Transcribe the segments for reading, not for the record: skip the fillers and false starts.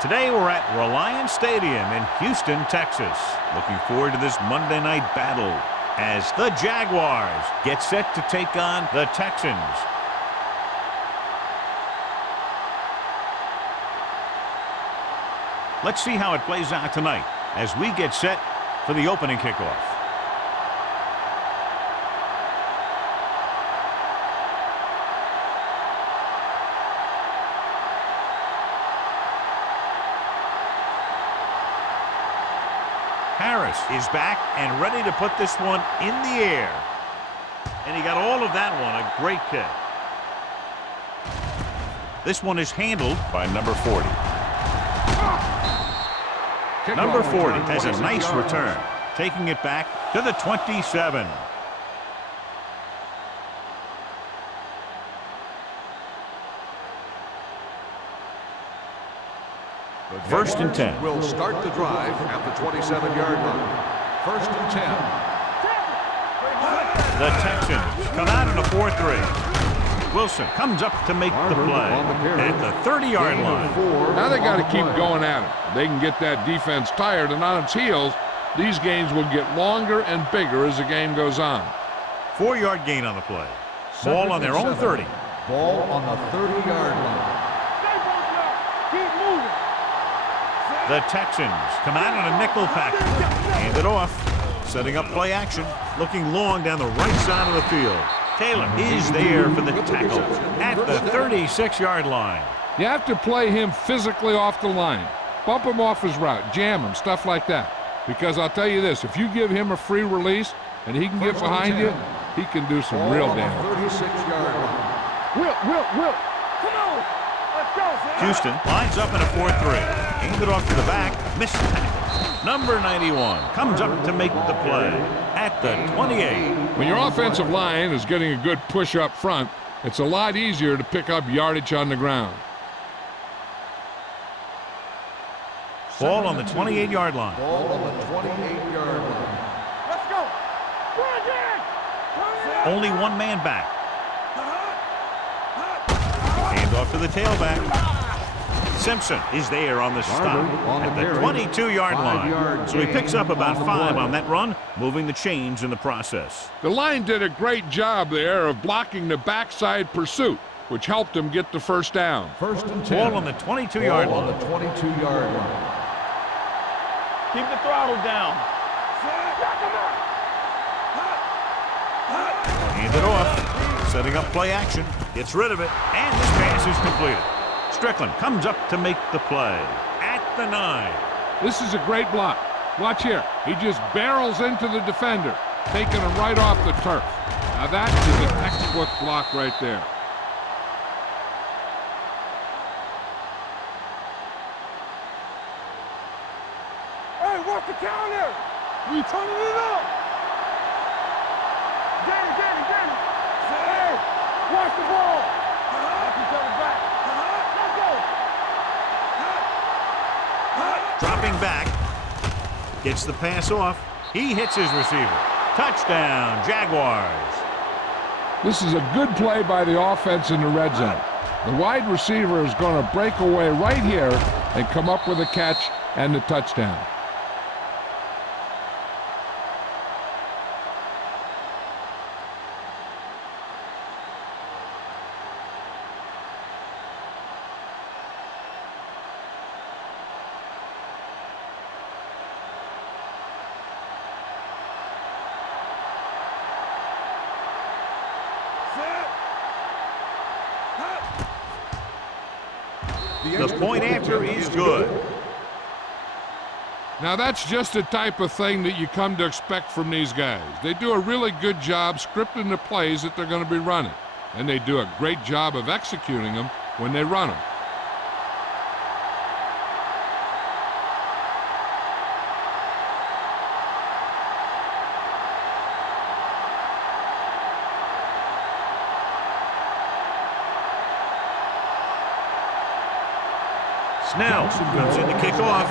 Today we're at Reliance Stadium in Houston, Texas. Looking forward to this Monday night battle as the Jaguars get set to take on the Texans. Let's see how it plays out tonight as we get set for the opening kickoff. Harris is back and ready to put this one in the air. And he got all of that one. A great kick. This one is handled by number 40. Number 40 has a nice return, taking it back to the 27. First and 10. Will start the drive at the 27-yard line. First and 10. The Texans come out in a 4-3. Wilson comes up to make the play at the 30-yard line. Now they got to keep going at it. They can get that defense tired and on its heels. These games will get longer and bigger as the game goes on. 4-yard gain on the play. Ball on their own 30. Ball on the 30-yard line. The Texans come out on a nickel package. Hand it off. Setting up play action. Looking long down the right side of the field. Taylor is there for the tackle at the 36-yard line. You have to play him physically off the line. Bump him off his route. Jam him. Stuff like that. Because I'll tell you this. If you give him a free release and he can get behind you, he can do some real damage. 36-yard line. Will. Come on. Let's go. Houston lines up in a 4-3. Aimed it off to the back. Missed tackle. Number 91 comes up to make the play at the 28. When your offensive line is getting a good push up front, it's a lot easier to pick up yardage on the ground. Ball on the 28-yard line. Ball on the 28-yard line. Let's go. Only one man back. Hand off to the tailback. Simpson is there on the stop at the 22-yard line. So he picks up about 5 on that run, moving the chains in the process. The line did a great job there of blocking the backside pursuit, which helped him get the first down. First and 10. Ball on the 22-yard line. On the 22-yard line. Keep the throttle down. Hand it off. Setting up play action. Gets rid of it. And this pass is completed. Strickland comes up to make the play at the 9. This is a great block. Watch here. He just barrels into the defender, taking him right off the turf. Now that is a textbook block right there. Hey, what's the counter? We turning it up. Danny. Hey, watch the ball. Watch each other back. Dropping back. Gets the pass off. He hits his receiver. Touchdown, Jaguars. This is a good play by the offense in the red zone. The wide receiver is going to break away right here and come up with a catch and the touchdown. The point after is good. Now that's just the type of thing that you come to expect from these guys. They do a really good job scripting the plays that they're going to be running. And they do a great job of executing them when they run them. Snell comes in to kick off.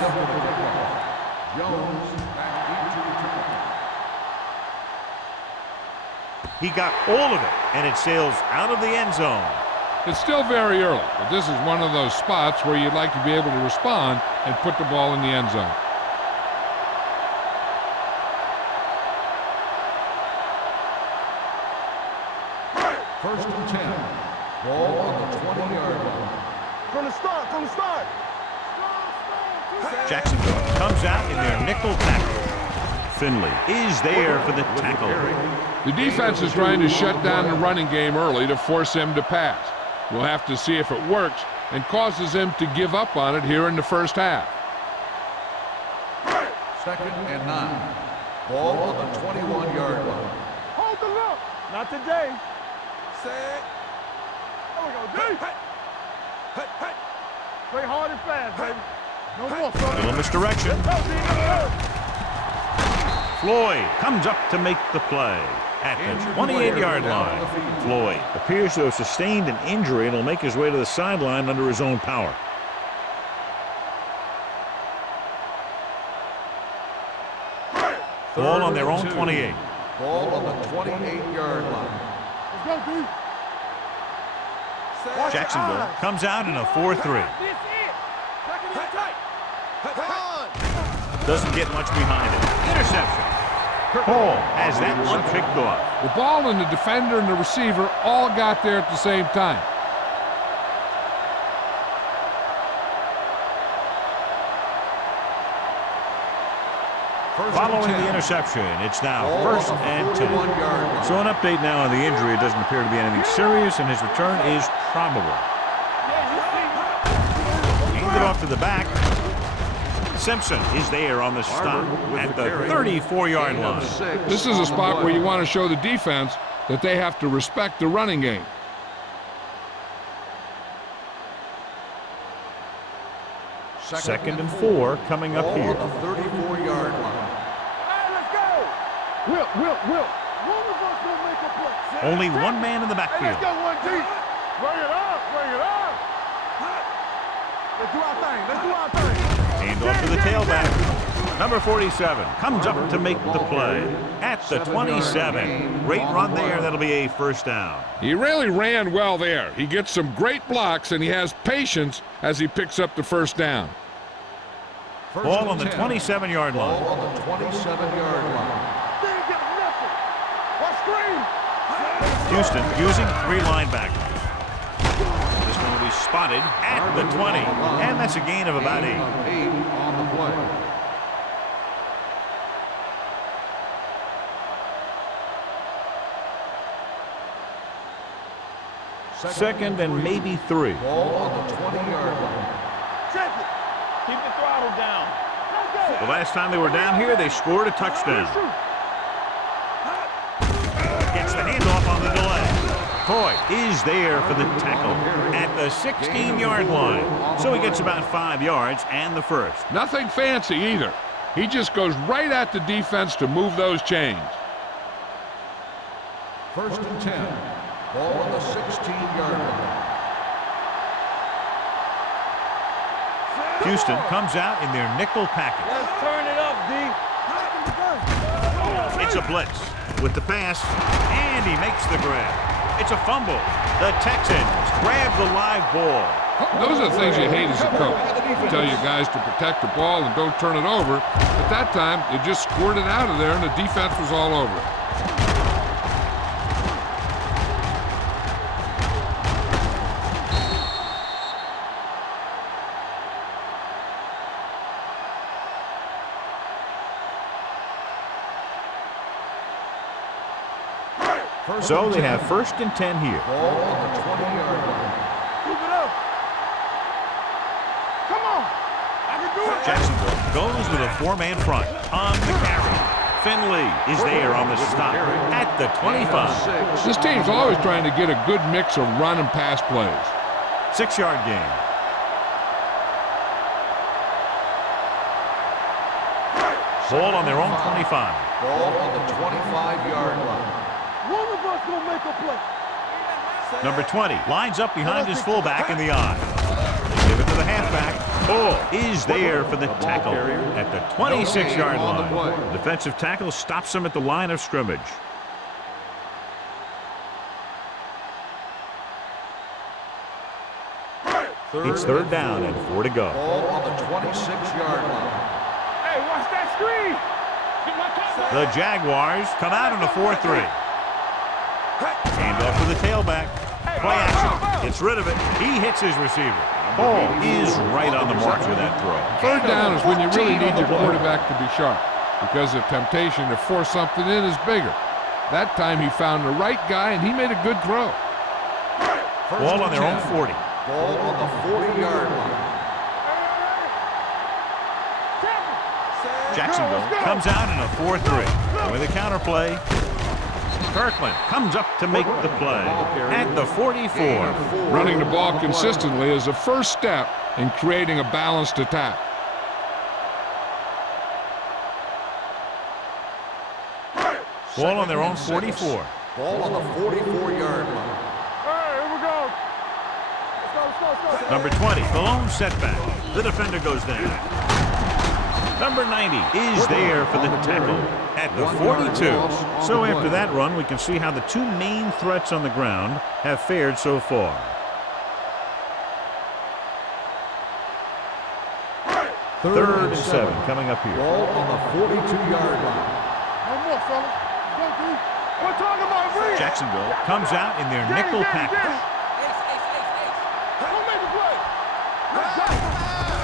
He got all of it, and it sails out of the end zone. It's still very early, but this is one of those spots where you'd like to be able to respond and put the ball in the end zone. First and 10. Ball on the 20-yard line. From the start, from the start. Jacksonville comes out in their nickel tackle. Finley is there for the tackle. The defense is trying to shut down the running game early to force him to pass. We'll have to see if it works and causes him to give up on it here in the first half. Second and 9. Ball on the 21-yard line. Hold the look. Not today. Set. There we go, D. Play hard and fast, baby. No more, son. Little misdirection. Floyd comes up to make the play at the 28-yard line. Floyd appears to have sustained an injury and will make his way to the sideline under his own power. Ball on their own 28. Ball on the 28-yard line. Let's go, D. Jacksonville comes out in a 4-3. Doesn't get much behind it. Interception. Hall has that one picked off. The ball and the defender and the receiver all got there at the same time. Following the interception, it's now first and 10. So an update now on the injury. It doesn't appear to be anything serious, and his return is probable. Handed off to the back. Simpson is there on the stop at the 34-yard line. This is a spot where you want to show the defense that they have to respect the running game. Second and 4 coming up here. Ball on the 34-yard line. Hey, let's go. Will. One of us will make a play. Only one man in the Hey, backfield. let's go, one D. Bring it up. Let's do our thing. Hand off to the tailback. Number 47 comes up to make the play at the 27. Great run there. That'll be a first down. He really ran well there. He gets some great blocks, and he has patience as he picks up the first down. Ball on the 27-yard line. Ball on the 27-yard line. Didn't get nothing. What screen? Houston using 3 linebackers. This one will be spotted at the 20, and that's a gain of about 8. 8 on the play. Second and maybe 3. Ball on the 20-yard line. Check it. Keep the throttle down. The last time they were down here, they scored a touchdown. Gets the handoff on the delay. Coy is there for the tackle at the 16-yard line. So he gets about 5 yards and the first. Nothing fancy either. He just goes right at the defense to move those chains. First and 10. Ball on the 16-yard line. Houston comes out in their nickel package. Let's turn it up, D. It's a blitz with the pass, and he makes the grab. It's a fumble. The Texans grab the live ball. Those are the things you hate as a coach. Tell you guys to protect the ball and don't turn it over. But that time, they just squirted out of there, and the defense was all over it. So they have first and 10 here. Ball on the 20-yard line. Keep it up. Come on. I can do it. Jacksonville goes with a 4-man front on the carry. Finley is there on the stop at the 25. This team's always trying to get a good mix of run and pass plays. 6-yard gain. Ball on their own 25. Ball on the 25-yard line. One of us will make a play. Number 20 lines up behind his fullback in the eye. They give it to the halfback. Ball is there for the tackle at the 26-yard line. The defensive tackle stops him at the line of scrimmage. It's third down and 4 to go. Ball on the 26-yard line. Hey, watch that screen. The Jaguars come out in a 4-3. Hand off to the tailback. Play action. Gets rid of it. He hits his receiver. Ball is right on the mark with that throw. Third down is when you really need your quarterback to be sharp because the temptation to force something in is bigger. That time he found the right guy and he made a good throw. Ball on their own 40. Ball on the 40-yard line. Jacksonville comes out in a 4-3. With a counter play, Kirkland comes up to make the play at the 44. Running the ball consistently is the first step in creating a balanced attack. Ball on their own 44. Ball on the 44-yard line. Hey, here we go. Let's go. Number 20, the lone setback. The defender goes down. Number 90 is there for the tackle at the 42. So after that run, we can see how the two main threats on the ground have fared so far. Third and 7 coming up here. Ball on the 42-yard line. No more, fellas. Go, D. We're talking about free. Jacksonville comes out in their nickel package. Don't make a play.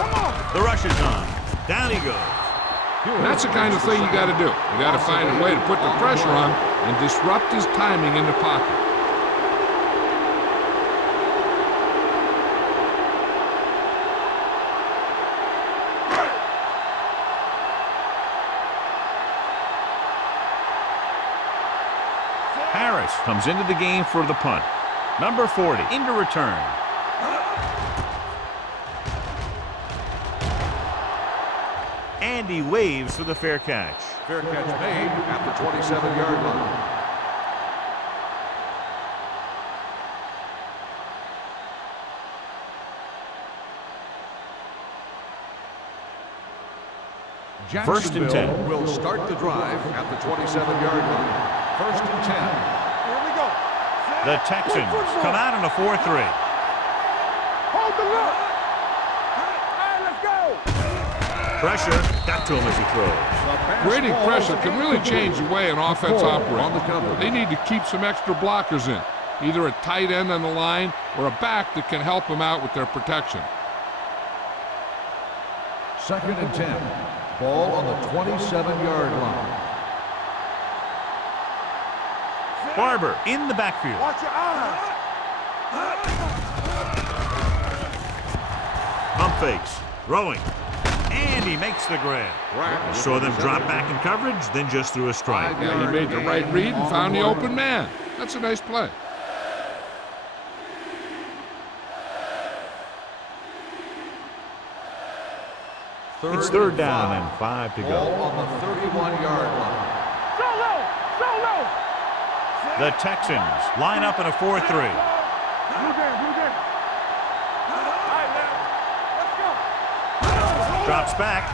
Come on. The rush is on. Down he goes. That's the kind of thing you got to do. You got to find a way to put the pressure on and disrupt his timing in the pocket. Harris comes into the game for the punt. Number 40 into return. And he waves for the fair catch. Fair catch made at the 27-yard line. First and 10. Will start the drive at the 27-yard line. First and 10. Here we go. The Texans come out in a 4-3. Hold the look. All right, let's go. Pressure got to him as he throws. Creating pressure can really change the way an offense operates. They need to keep some extra blockers in, either a tight end on the line or a back that can help them out with their protection. Second and 10. Ball on the 27-yard line. Barber in the backfield. Watch your eyes. Pump fakes. Throwing. And he makes the grab. Saw them drop back in coverage, then just threw a strike. Yeah, he made the right read and found the open man. That's a nice play. It's third down and 5 to Ball go. on the 31-yard line. Solo. The Texans line up in a 4-3. Blue game. All right, now. Let's go. Drops back.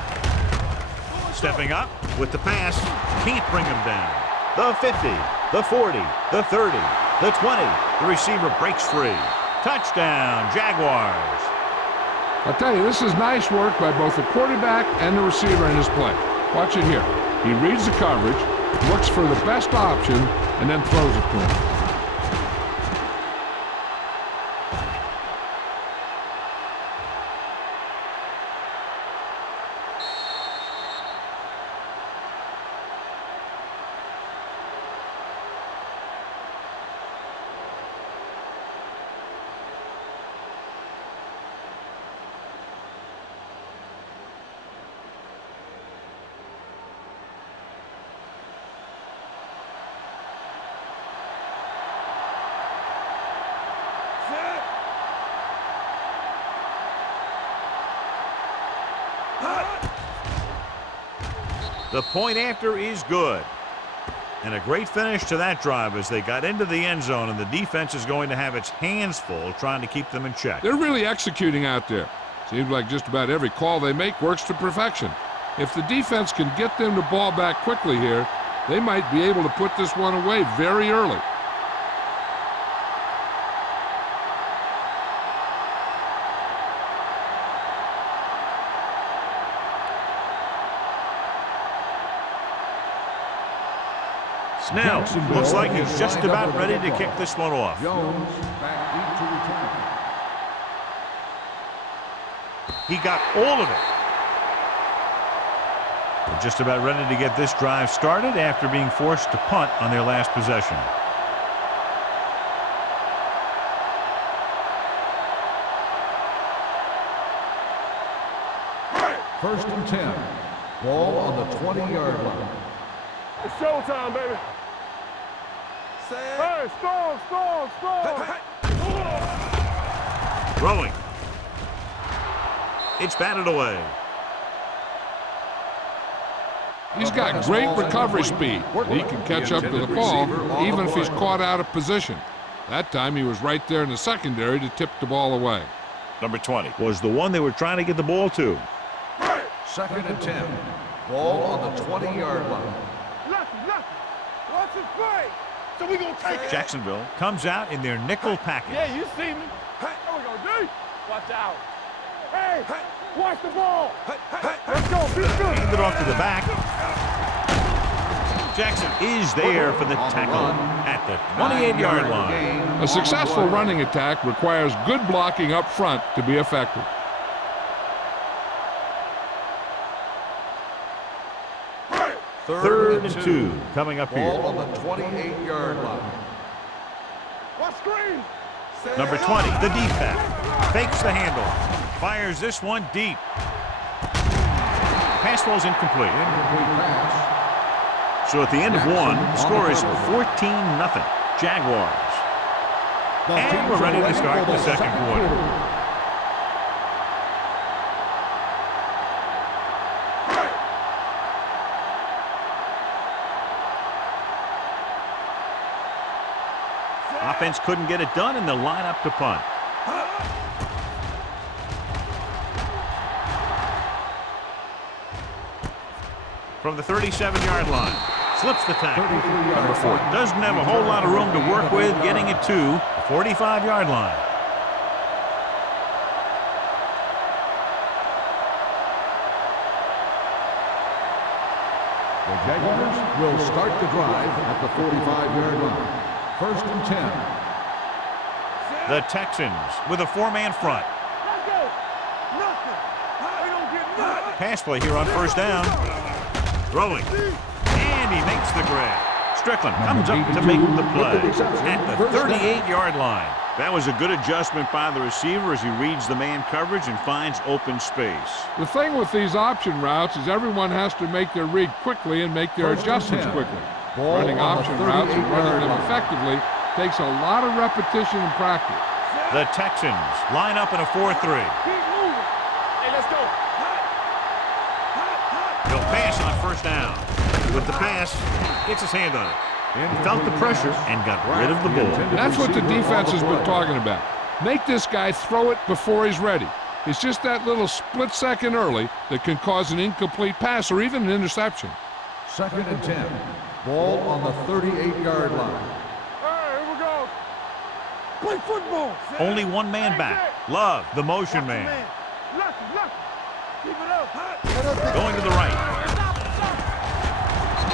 Stepping up with the pass. Can't bring him down. The 50, the 40, the 30, the 20. The receiver breaks free. Touchdown, Jaguars. I'll tell you, this is nice work by both the quarterback and the receiver in his play. Watch it here. He reads the coverage, looks for the best option, and then throws it to him. The point after is good. And a great finish to that drive as they got into the end zone, and the defense is going to have its hands full trying to keep them in check. They're really executing out there. Seems like just about every call they make works to perfection. If the defense can get them the ball back quickly here, they might be able to put this one away very early. Snell looks like he's just about ready to kick this one off. Jones back deep to return. He got all of it. They're just about ready to get this drive started after being forced to punt on their last possession. First and 10. Ball on the 20-yard line. It's showtime, baby. Hey, strong. Throwing. It's batted away. He's got great recovery speed. He can catch up to the ball even if he's caught out of position. That time he was right there in the secondary to tip the ball away. Number 20 was the one they were trying to get the ball to. Second and 10. Ball on the 20-yard line. Nothing. Watch his play. So we gonna take it. Jacksonville comes out in their nickel package. Yeah, you see me. There we go, D. Watch out. Hey, watch the ball. Let's go. Be good. Hand it off to the back. Jackson is there for the tackle at the 28-yard line. A successful running attack requires good blocking up front to be effective. Third and 2 coming up here. Ball on the 28-yard line. Watch screen. Number 20, the deep back. Fakes the handle. Fires this one deep. Pass falls incomplete. Incomplete pass. So at the end of one, the score is 14-0. Jaguars. And we're ready to start the second quarter. Offense couldn't get it done, and they'll line up to punt. From the 37-yard line, slips the tackle. Number 4 doesn't have a whole lot of room to work with, getting it to the 45-yard line. The Jaguars will start the drive at the 45-yard line. First and 10. The Texans with a 4-man front. Let's go. Nothing. We don't get nothing. Pass play here on first down. Throwing. And he makes the grab. Strickland comes up to make the play at the 38-yard line. That was a good adjustment by the receiver as he reads the man coverage and finds open space. The thing with these option routes is everyone has to make their read quickly and make their adjustments quickly. Running option routes and running them effectively takes a lot of repetition and practice. The Texans line up in a 4-3. Keep moving. Hey, let's go. He'll pass on first down. With the pass, gets his hand on it. He felt the pressure and got rid of the ball. That's what the defense has been talking about. Make this guy throw it before he's ready. It's just that little split second early that can cause an incomplete pass or even an interception. Second and 10. Ball on the 38-yard line. Hey, here we go. Play football. Only one man back. Love, the motion man. Nothing. Keep it up. Going to the right.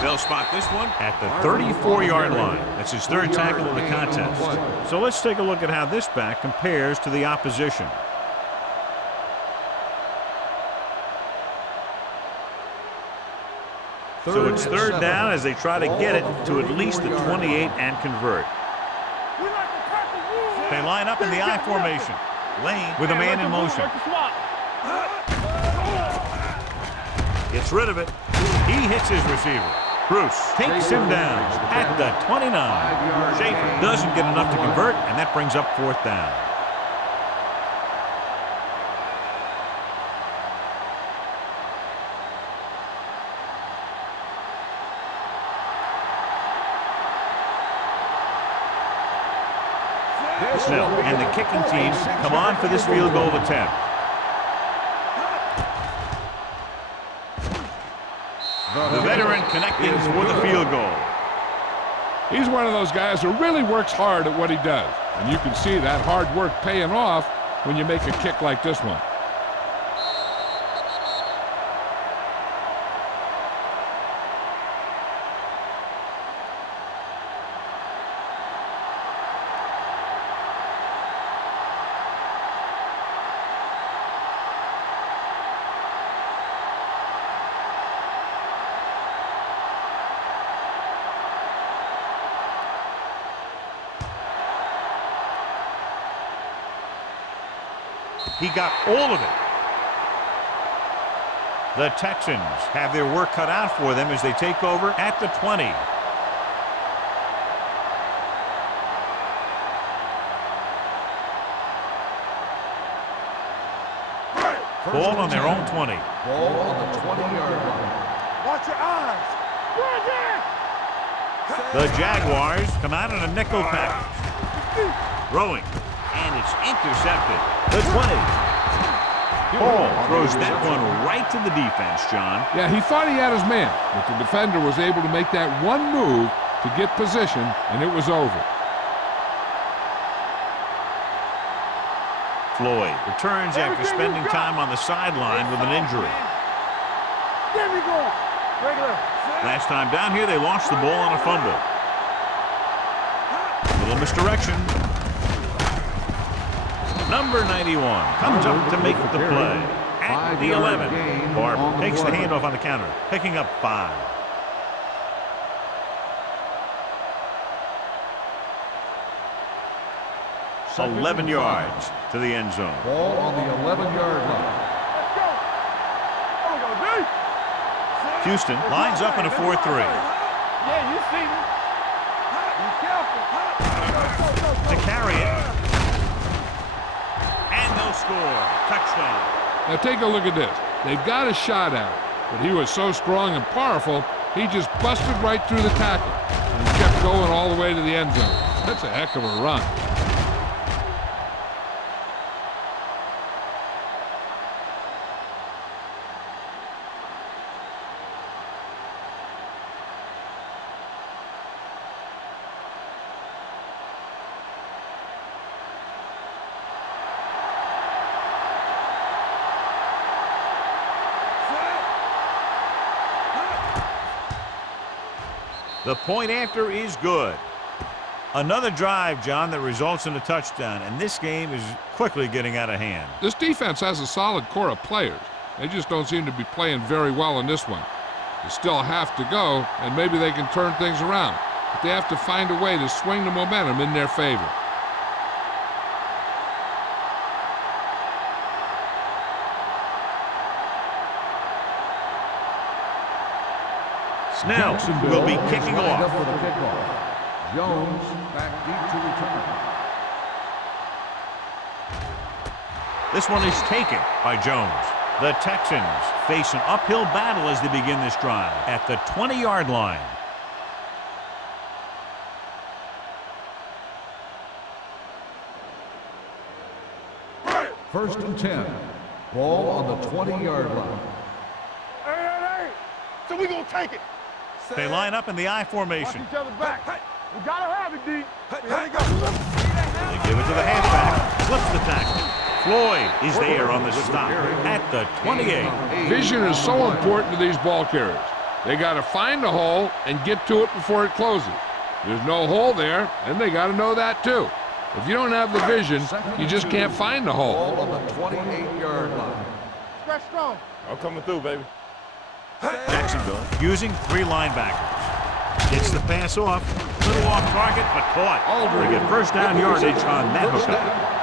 They'll spot this one at the 34-yard line. That's his third tackle of the contest. So let's take a look at how this back compares to the opposition. So it's third down as they try to get it to at least the 28 and convert. They line up in the I formation. Lane with a man in motion. Gets rid of it. He hits his receiver. Bruce takes him down at the 29. Schaefer doesn't get enough to convert, and that brings up fourth down. Snell and the kicking team come on for this field goal attempt. The veteran connecting for the field goal. He's one of those guys who really works hard at what he does. And you can see that hard work paying off when you make a kick like this one. He got all of it. The Texans have their work cut out for them as they take over at the 20. Ball on their own 20. Ball on the 20-yard line. Watch your eyes. Right there. The Jaguars come out in a nickel package. Throwing. And it's intercepted. The 20. Ball throws that one right to the defense, John. Yeah, he thought he had his man, but the defender was able to make that one move to get position, and it was over. Floyd returns after spending time on the sideline with an injury. There we go. Regular. Last time down here, they lost the ball on a fumble. Little misdirection. Number 91 comes up to make the play. At the 11, Barber takes the handoff on the counter, picking up 5. Second 11 and yards 5. to the end zone. Ball on the 11-yard line. Let's go. There we go, D. Houston lines up in a 4-3. Yeah, you see me. Be careful. To carry it. And they'll score. Touchdown. Now take a look at this. They've got a shot at it, but he was so strong and powerful, he just busted right through the tackle and kept going all the way to the end zone. That's a heck of a run. The point after is good. Another drive, John, that results in a touchdown, and this game is quickly getting out of hand. This defense has a solid core of players. They just don't seem to be playing very well in this one. They still have to go, and maybe they can turn things around. But they have to find a way to swing the momentum in their favor. Snell will be kicking Lined up off. for the kickoff. Jones back deep to return. This one is taken by Jones. The Texans face an uphill battle as they begin this drive at the 20-yard line. First and 10. Ball on the 20-yard line. Hey. So we gonna take it. They line up in the I Watch formation. each other back. We gotta have it, D. Here we go. They give it to the halfback. Slips the tackle. Floyd is there on the stop at the 28. Vision is so important to these ball carriers. They got to find the hole and get to it before it closes. There's no hole there, and they got to know that too. If you don't have the vision, you just can't find the hole. Ball on the 28-yard line. Stretch strong. I'm coming through, baby. Jacksonville using 3 linebackers. Gets the pass off. Little off target, but caught. They get first down yardage on that hookup.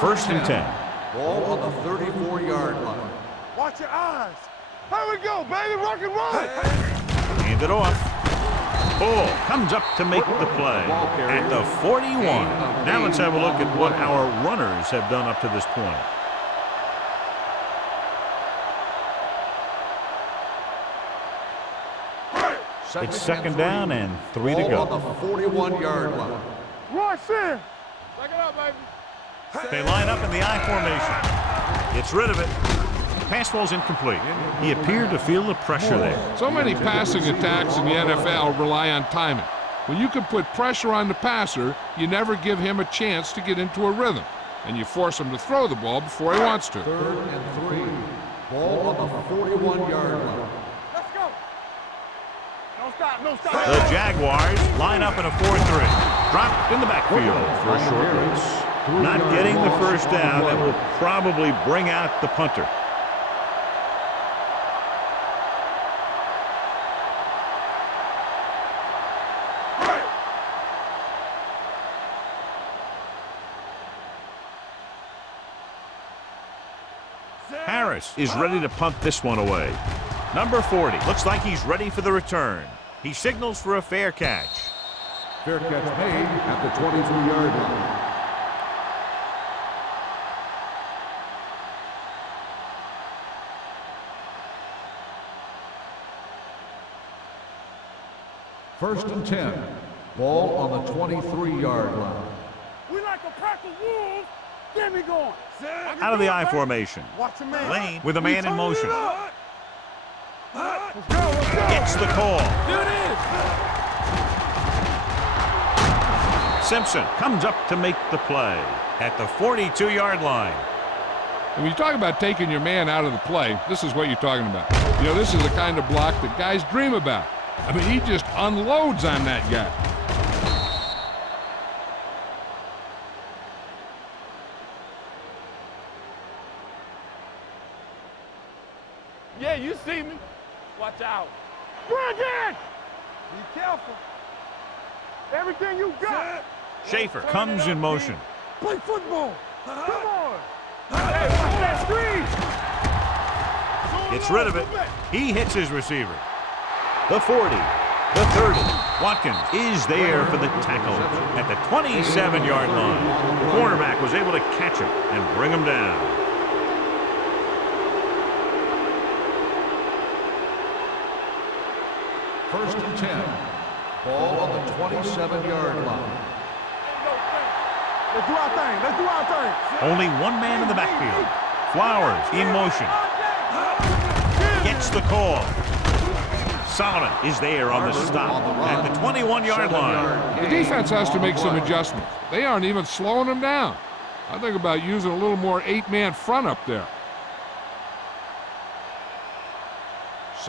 First and 10. Ball on the 34-yard line. Watch your eyes. Here we go, baby. Rock and roll. Hand it off. Ball comes up to make the play at the 41. Now let's have a look at what our runners have done up to this point. It's second down and 3 to Ball go. on the 41-yard line. Rush in. Take it up, baby. They line up in the I formation. Gets rid of it. Pass ball's incomplete. He appeared to feel the pressure there. So many passing attacks in the NFL rely on timing. When you can put pressure on the passer, you never give him a chance to get into a rhythm, and you force him to throw the ball before he wants to. 3rd and 3. Ball on the 41-yard line. Let's go. Don't stop. No stop. The Jaguars line up in a 4-3. Dropped in the backfield for a short race. Not getting the first down. That will probably bring out the punter. Morris is ready to punt this one away. Number 40 looks like he's ready for the return. He signals for a fair catch. Fair catch made at the 23-yard line. First and 10. Ball on the 23-yard line. We like a pack of wolves. Get me going. Out of the I formation. Watch a man. Lane with a man in motion. Let's go. Gets the call. There it is. Simpson comes up to make the play at the 42-yard line. And when you talk about taking your man out of the play, this is what you're talking about. You know, this is the kind of block that guys dream about. I mean, he just unloads on that guy. Yeah, you see me. Watch out. Brandon! Be careful. Everything you got. Schaefer comes in motion. Play football. Come on. Hey, watch that screen. Gets rid of it. He hits his receiver. The 40, the 30. Watkins is there for the tackle at the 27-yard line. The cornerback was able to catch him and bring him down. First and 10. Ball on the 27-yard line. Let's do our thing. Let's do our thing. Only one man in the backfield. Flowers in motion. Gets the call. Solomon is there on the stop at the 21-yard line. The defense has to make some adjustments. They aren't even slowing him down. I think about using a little more 8-man front up there.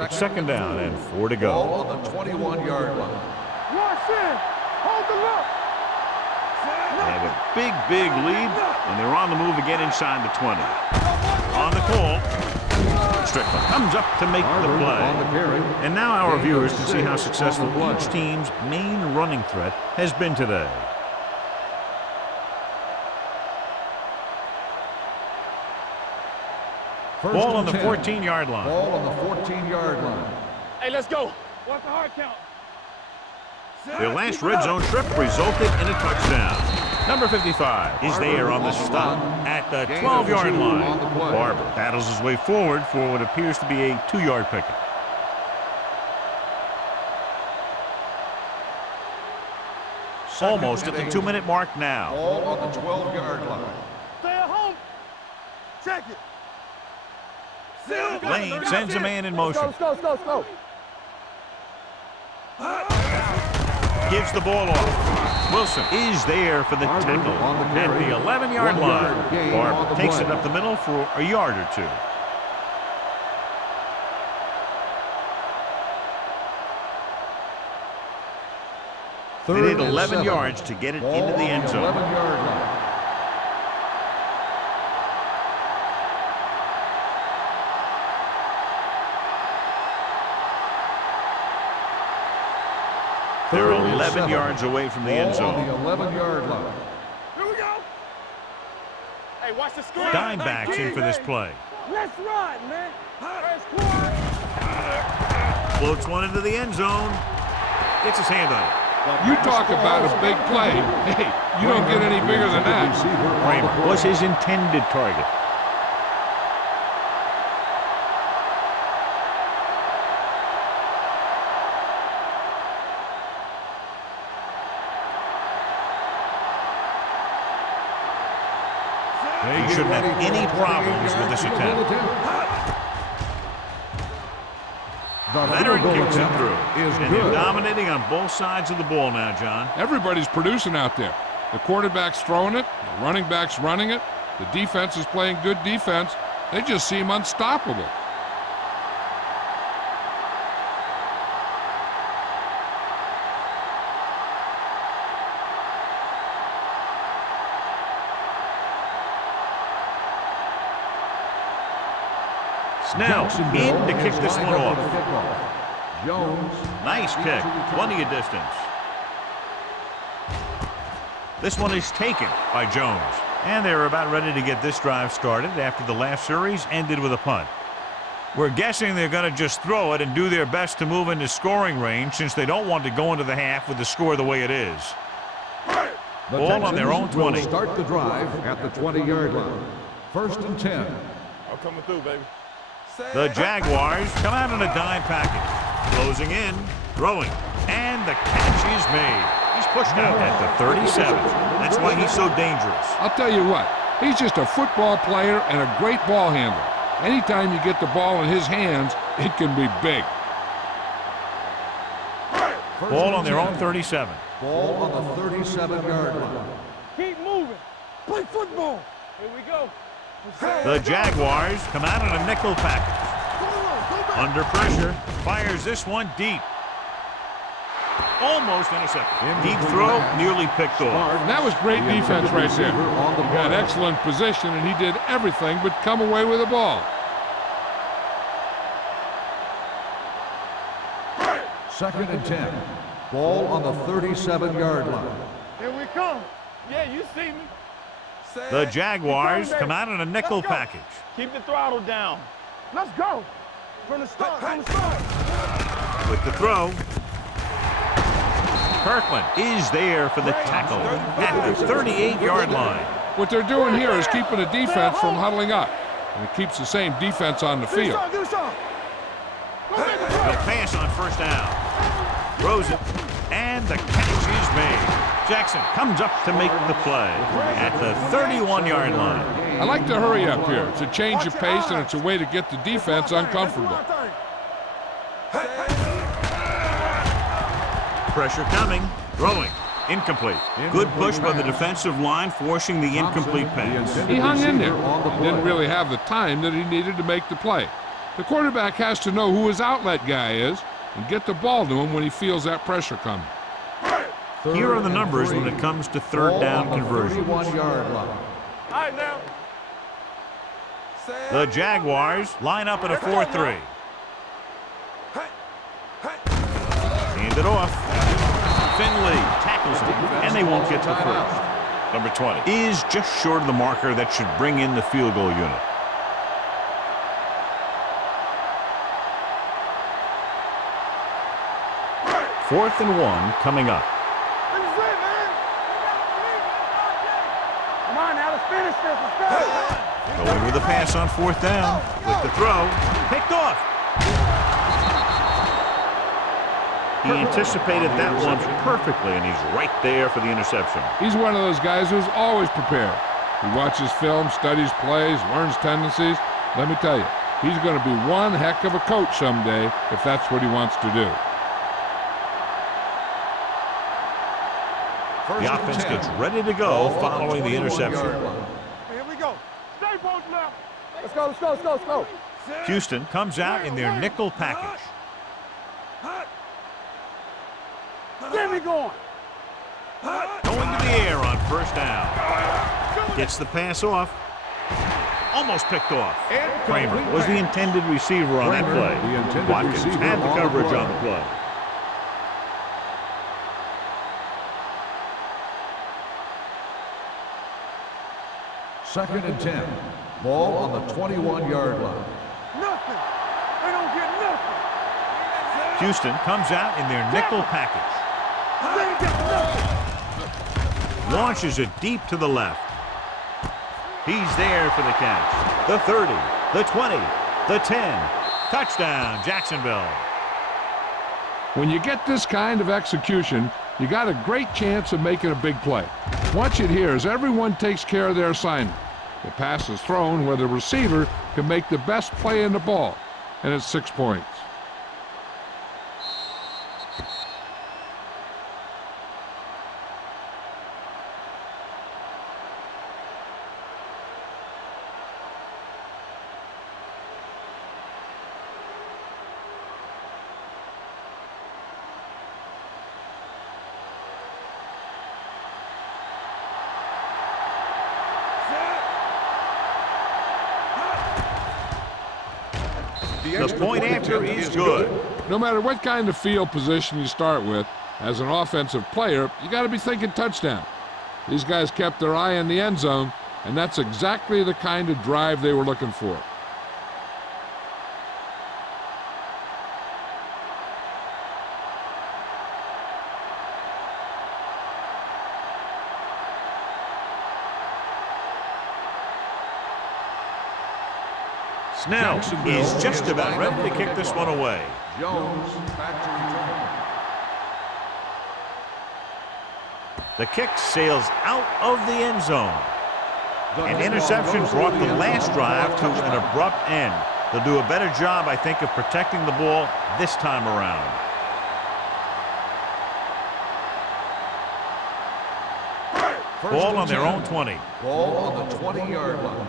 Second down and 4 to go. Ball on the 21-yard line. Watch in. Hold the look. They have a big lead, and they're on the move again inside the 20. On the call, Strickland comes up to make the play. And now our viewers can see how successful each team's main running threat has been today. Ball on the 14-yard line. Ball on the 14-yard line. Hey, let's go. What's the hard count? Their last red zone trip resulted in a touchdown. Number 55 is there on the stop at the 12-yard line. Barber battles his way forward for what appears to be a 2-yard pickup. Almost at the 2-minute mark now. Ball on the 12-yard line. Stay at home. Check it. Lane sends a man in motion. Go. Gives the ball off. Wilson is there for the tackle at the 11-yard line. Barber takes it up the middle for a yard or two. They need 11 yards to get it into the end zone. 11-yard line. They're 11 yards away from the end zone. On the 11-yard line. Here we go. Hey, watch the screen. Dime backs in for this play. Let's ride, man. First quarter. Floats one into the end zone. Gets his hand on it. You talk about a big play. Hey, you don't get any bigger than that. Kramer was his intended target. He shouldn't have any problems with this attempt. Leonard kicks it through. And they're dominating on both sides of the ball now, John. Everybody's producing out there. The quarterback's throwing it, the running back's running it, the defense is playing good defense. They just seem unstoppable. Snell in to kick this one off. Jones. Nice kick. Plenty of distance. This one is taken by Jones. And they're about ready to get this drive started after the last series ended with a punt. We're guessing they're going to just throw it and do their best to move into scoring range since they don't want to go into the half with the score the way it is. The Ball on their own Texans will 20. start the drive at the 20-yard line. 1st and 10. I'm coming through, baby. The Jaguars come out in a dime package. Closing in, throwing, and the catch is made. He's pushed out at the 37. That's why he's so dangerous. I'll tell you what, he's just a football player and a great ball handler. Anytime you get the ball in his hands, it can be big. Ball on their own 37. Ball on the 37-yard line. Keep moving. Play football. Here we go. The Jaguars come out in a nickel package. Under pressure, fires this one deep. Almost intercepted. Deep throw, nearly picked off. And that was great defense right there. He got excellent position, and he did everything but come away with the ball. 2nd and 10. Ball on the 37-yard line. Here we come. Yeah, you see me. The Jaguars come out in a nickel package. Keep the throttle down. Let's go. From the start, With the throw, Kirkland is there for the tackle at the 38-yard line. What they're doing here is keeping the defense from huddling up, and it keeps the same defense on the field. The pass on 1st down. Throws it, and the catch is made. Jackson comes up to make the play at the 31-yard line. I like to hurry up here. It's a change of pace, and it's a way to get the defense uncomfortable. Pressure coming, throwing, incomplete. Good push by the defensive line, forcing the incomplete pass. He hung in there. He didn't really have the time that he needed to make the play. The quarterback has to know who his outlet guy is and get the ball to him when he feels that pressure coming. Here are the numbers when it comes to 3rd down conversions. 31-yard line. All right, now. The Jaguars line up in a 4-3. Hand it off. Finley tackles him, and they won't get the first. Number 20 is just short of the marker that should bring in the field goal unit. Fourth and 1 coming up. Come on now, let's finish this. Let's go. Going with the pass on 4th down. With the throw, picked off. He anticipated that one perfectly, and he's right there for the interception. He's one of those guys who's always prepared. He watches film, studies plays, learns tendencies. Let me tell you, he's going to be one heck of a coach someday if that's what he wants to do. The offense gets ready to go following the interception. Here we go. Stay post left. Let's go, let's go, let's go, let's go. Houston comes out in their nickel package. Get me going. Going to the air on 1st down. Gets the pass off. Almost picked off. Kramer was the intended receiver on that play. Watkins had the coverage on the play. 2nd and 10. Ball on the 21-yard line. Nothing. They don't get nothing. Houston comes out in their nickel package. They ain't get nothing. Launches it deep to the left. He's there for the catch. The 30, the 20, the 10. Touchdown, Jacksonville. When you get this kind of execution, you got a great chance of making a big play. Watch it here as everyone takes care of their assignment. The pass is thrown where the receiver can make the best play in the ball, and it's 6 points. The point after is good. No matter what kind of field position you start with, as an offensive player, you got to be thinking touchdown. These guys kept their eye on the end zone, And that's exactly the kind of drive they were looking for. Snell is just about ready to kick this one away. Jones back to return. The kick sails out of the end zone. An interception brought the last drive to an abrupt end. They'll do a better job, I think, of protecting the ball this time around. Ball on their own 20. Ball on the 20-yard line.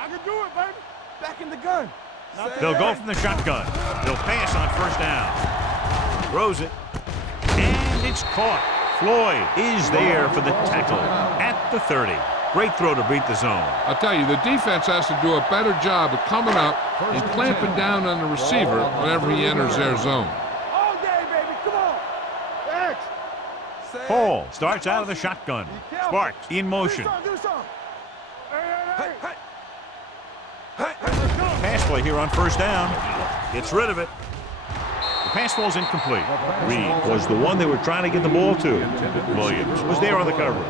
I can do it, baby. Back in the gun. They'll go from the shotgun. They'll pass on first down. Throws it. And it's caught. Floyd is there for the tackle at the 30. Great throw to beat the zone. I'll tell you, the defense has to do a better job of coming up and clamping down on the receiver whenever he enters their zone. All day, baby. Come on. X. Paul starts out of the shotgun. Sparks in motion. Do something. Hey. Pass play here on first down. Gets rid of it. The pass ball's incomplete. Reed was the one they were trying to get the ball to. Williams was there on the coverage.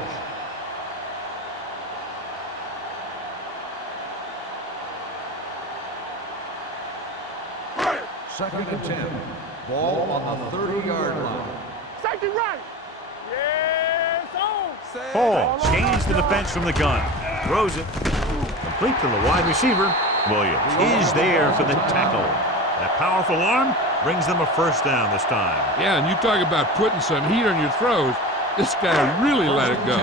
Second and 10. Ball on the 30-yard line. Safety right. Yes, on. Paul scans the defense from the gun. Throws it. Complete to the wide receiver. Williams is there for the tackle. That powerful arm brings them a first down this time. Yeah, and you talk about putting some heat on your throws. This guy really let it go.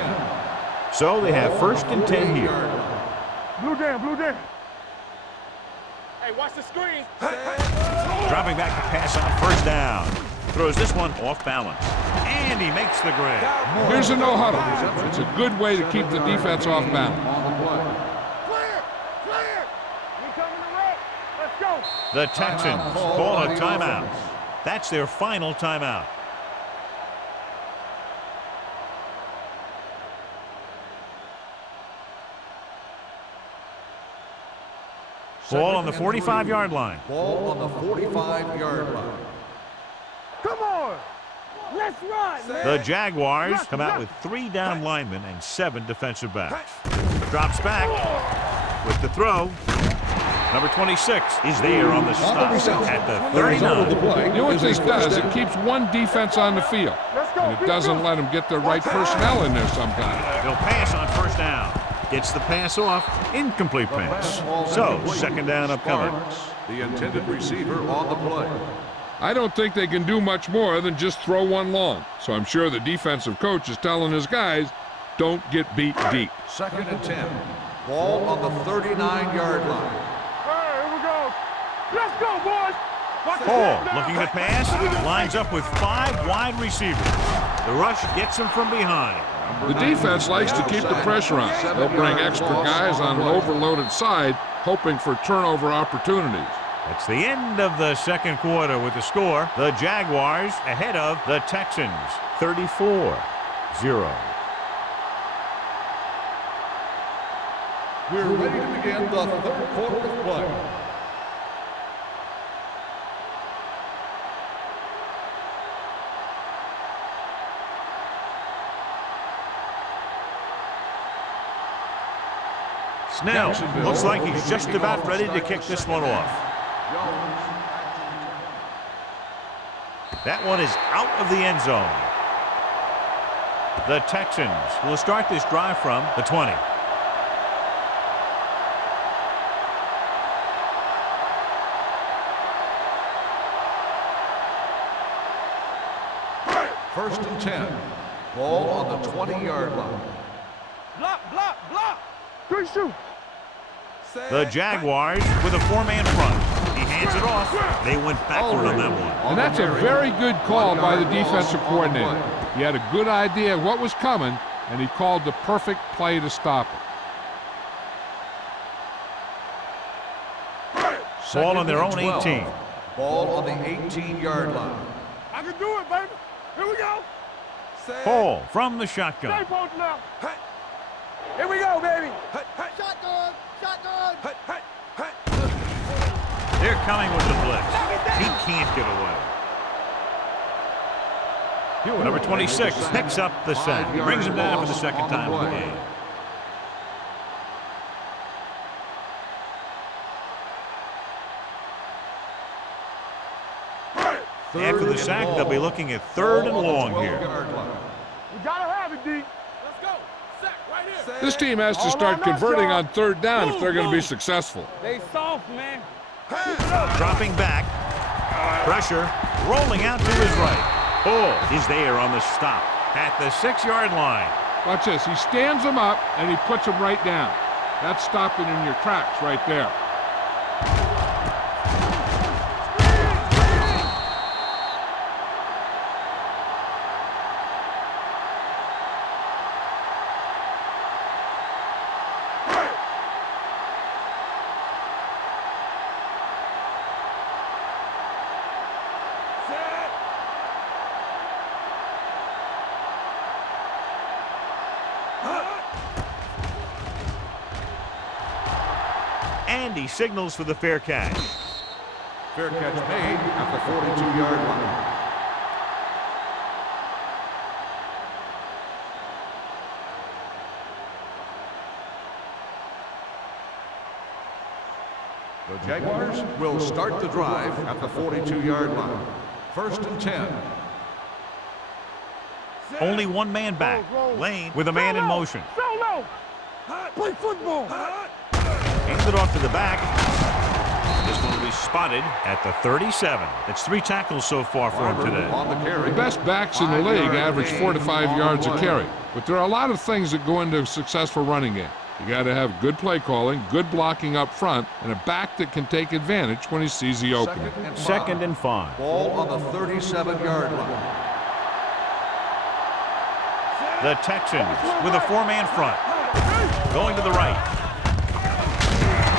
So they have first and 10 here. Blue down. Hey, watch the screen. Dropping back to pass on first down. Throws this one off balance. And he makes the grab. Here's a no huddle. It's a good way to keep the defense off balance. Clear. We coming to rock. Let's go. The Texans call a timeout. That's their final timeout. Ball on the 45-yard line. Ball on the 45-yard line. Come on. Let's run, man. The Jaguars come out with 3 down linemen and 7 defensive backs. Drops back with the throw. Number 26 is there on the stop at the 39. You know what this does? It keeps one defense on the field. And it doesn't let them get the right personnel in there sometimes. They'll pass on first down. Gets the pass off. Incomplete pass. So, second down upcoming. The intended receiver on the play. I don't think they can do much more than just throw one long. So I'm sure the defensive coach is telling his guys, don't get beat deep. Second and 10. Ball on the 39-yard line. Hey, here we go. Let's go, boys. Paul looking to pass. Lines up with 5 wide receivers. The rush gets him from behind. The defense likes to keep the pressure on. They'll bring extra guys on an overloaded side, hoping for turnover opportunities. It's the end of the second quarter with the score. The Jaguars ahead of the Texans, 34-0. We're ready to begin the third quarter of play. Snell looks like he's just about ready to kick this one off. That one is out of the end zone. The Texans will start this drive from the 20. First and 10. Ball on the 20-yard line. Block. 3 shoot. The Jaguars with a 4-man front. He hands it off. They went backward on that one. And that's a very good call by the defensive coordinator. He had a good idea of what was coming, and he called the perfect play to stop it. Ball on their own 18. Ball on the 18-yard line. I can do it, baby. Here we go. Paul from the shotgun. Stay posted now. Here we go, baby. Shotgun! Shotgun! They're coming with the blitz. He can't get away. Number 26 picks up the sack. He brings him down for the second time in the game. After the sack, they'll be looking at 3rd and long here. We gotta have it, D. Let's go. Sack right here. This team has to start converting on 3rd down if they're going to be successful. They soft, man. Dropping back. Pressure. Rolling out to his right. Oh, he's there on the stop at the 6-yard line. Watch this. He stands them up, and he puts them right down. That's stopping in your tracks right there. And he signals for the fair catch. Fair catch made at the 42-yard line. The Jaguars will start the drive at the 42-yard line. 1st and 10. Only one man back. Lane with a man in motion. Solo. Play football. Hands it off to the back. This one will be spotted at the 37. That's 3 tackles so far for him today. The best backs in the league average 4 to 5 yards a carry. But there are a lot of things that go into a successful running game. You got to have good play calling, good blocking up front, and a back that can take advantage when he sees the opening. 2nd and 5. Ball on the 37-yard line. The Texans with a 4-man front. Going to the right.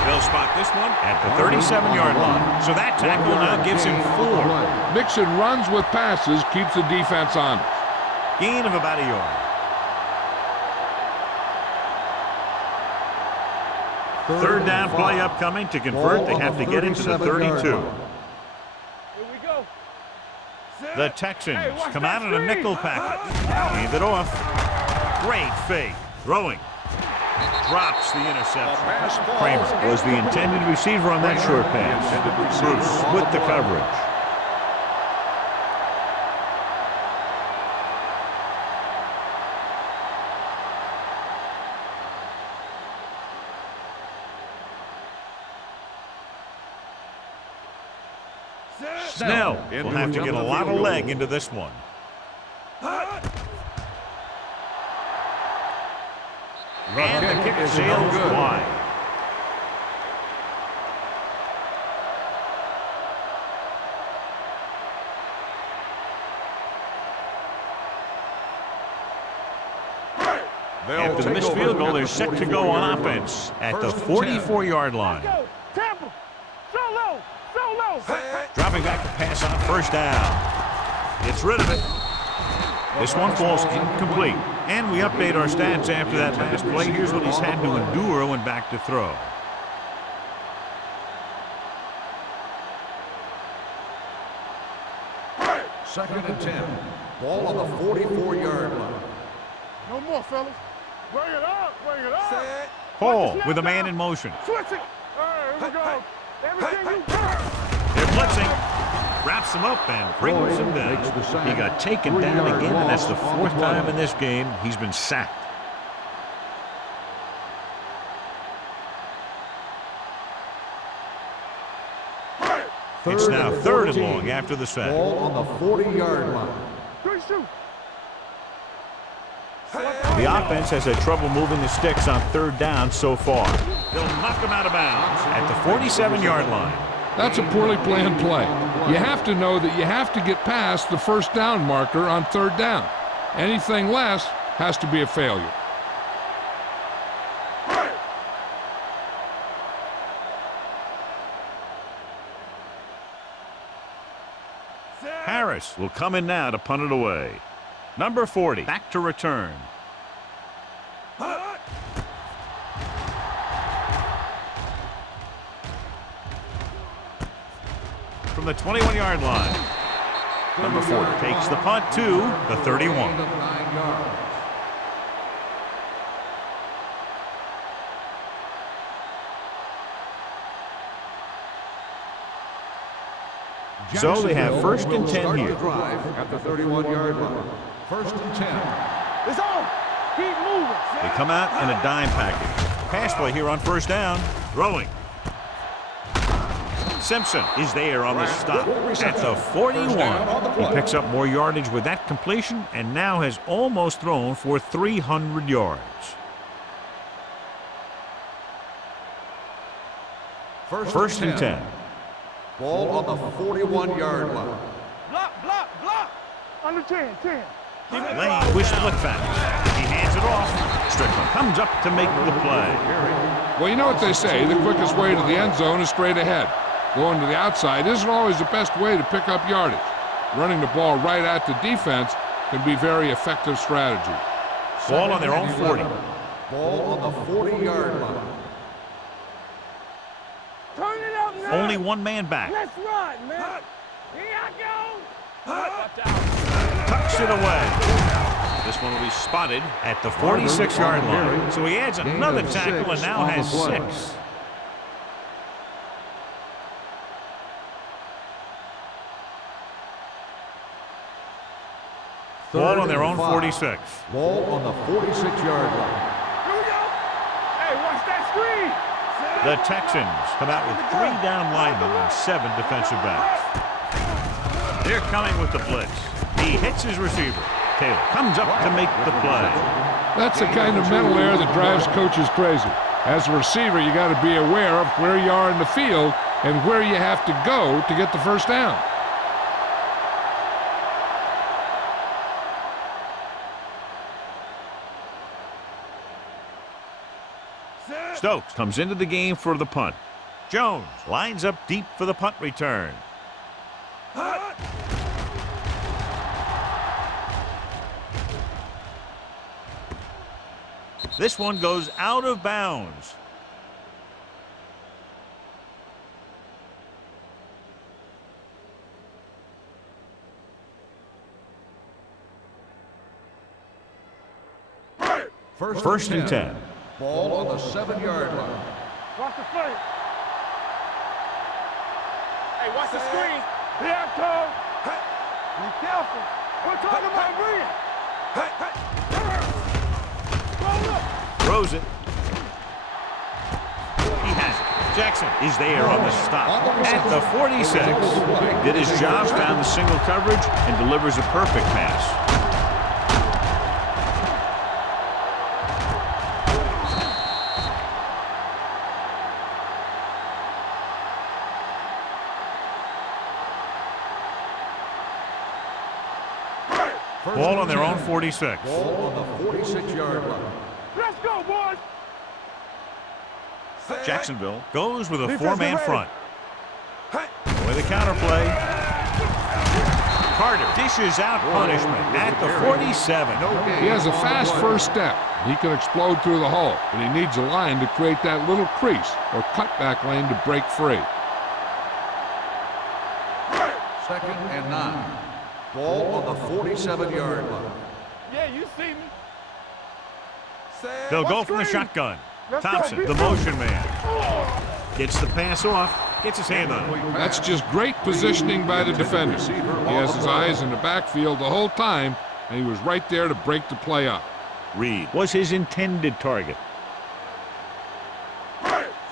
They'll spot this one at the 37-yard line. So that tackle now gives him 4. Mixing runs with passes keeps the defense honest. Gain of about a yard. 3rd down play upcoming. To convert, they have to get into the 32. Here we go. The Texans come out in a nickel package. Hand it off. Great fake. Throwing. Drops the interception. Kramer was the intended receiver on that short pass. Bruce with the coverage. Snell will have to get a lot of leg into this one. And the kick sails wide. After the missed field goal, they're set to go on offense at the 44-yard line. Tampa. Solo. Solo. Dropping back to pass on 1st down. Gets rid of it. This one falls incomplete. And we update our stats after that last play. Here's what he's had to endure when back to throw. Second and 10. Ball on the 44-yard line. No more, fellas. Bring it up. Bring it up. Hall with a man in motion. Switch it. All right, here we go. Everything you got. They're blitzing. Wraps him up and brings him down. He got taken down again, and that's the 4th time in this game he's been sacked. It's now 3rd and long after the sack. Ball on the 40-yard line. Good shoot. The offense has had trouble moving the sticks on 3rd down so far. They'll knock him out of bounds at the 47-yard line. That's a poorly planned play. You have to know that you have to get past the 1st down marker on 3rd down. Anything less has to be a failure. Harris will come in now to punt it away. Number 40 back to return. from the 21-yard line. Number 4 takes the punt to the 31. So they have first and 10 here. At the 31-yard line. First and 10. It's on. Keep moving. They come out in a dime package. Pass play here on first down. Throwing. Simpson is there on the stop at the 41. He picks up more yardage with that completion and now has almost thrown for 300 yards. First and 10. Ball on the 41-yard line. Block, block, block. Under 10, 10. Lane with split facts. He hands it off. Strickland comes up to make the play. Well, you know what they say, the quickest way to the end zone is straight ahead. Going to the outside isn't always the best way to pick up yardage. Running the ball right at the defense can be very effective strategy. Ball on their own 40. Ball on the 40-yard line. Turn it up now. Only one man back. Let's run, man. Here I go. Tucks it away. This one will be spotted at the 46-yard line. So he adds another tackle and now has 6. Ball on their own 46. Ball on the 46-yard line. Here we go. Hey, watch that screen. The Texans come out with 3 down linemen and 7 defensive backs. They're coming with the blitz. He hits his receiver. Taylor comes up to make the play. That's the kind of mental error that drives coaches crazy. As a receiver, you got to be aware of where you are in the field and where you have to go to get the first down. Stokes comes into the game for the punt. Jones lines up deep for the punt return. This one goes out of bounds. First and 10. Ball on the 7-yard line. Watch the flank. Hey, watch the screen. Here I come. Be careful. We're talking about green. Throws it. He has it. Jackson is there on the stop at the 46. Did his job, found the single coverage, and delivers a perfect pass. Ball on their own 46. Ball on the 46-yard line. Let's go, boys. Jacksonville goes with a 4-man front. With a counterplay. Carter dishes out punishment at the 47. He has a fast first step. He can explode through the hole, but he needs a line to create that little crease or cutback lane to break free. Second and 9. Ball on the 47-yard line. Yeah, you see me. They'll go from the shotgun. Thompson, the motion man. Gets the pass off, gets his hand on it. That's just great positioning by the defender. He has his eyes in the backfield the whole time, and he was right there to break the play up. Reed was his intended target.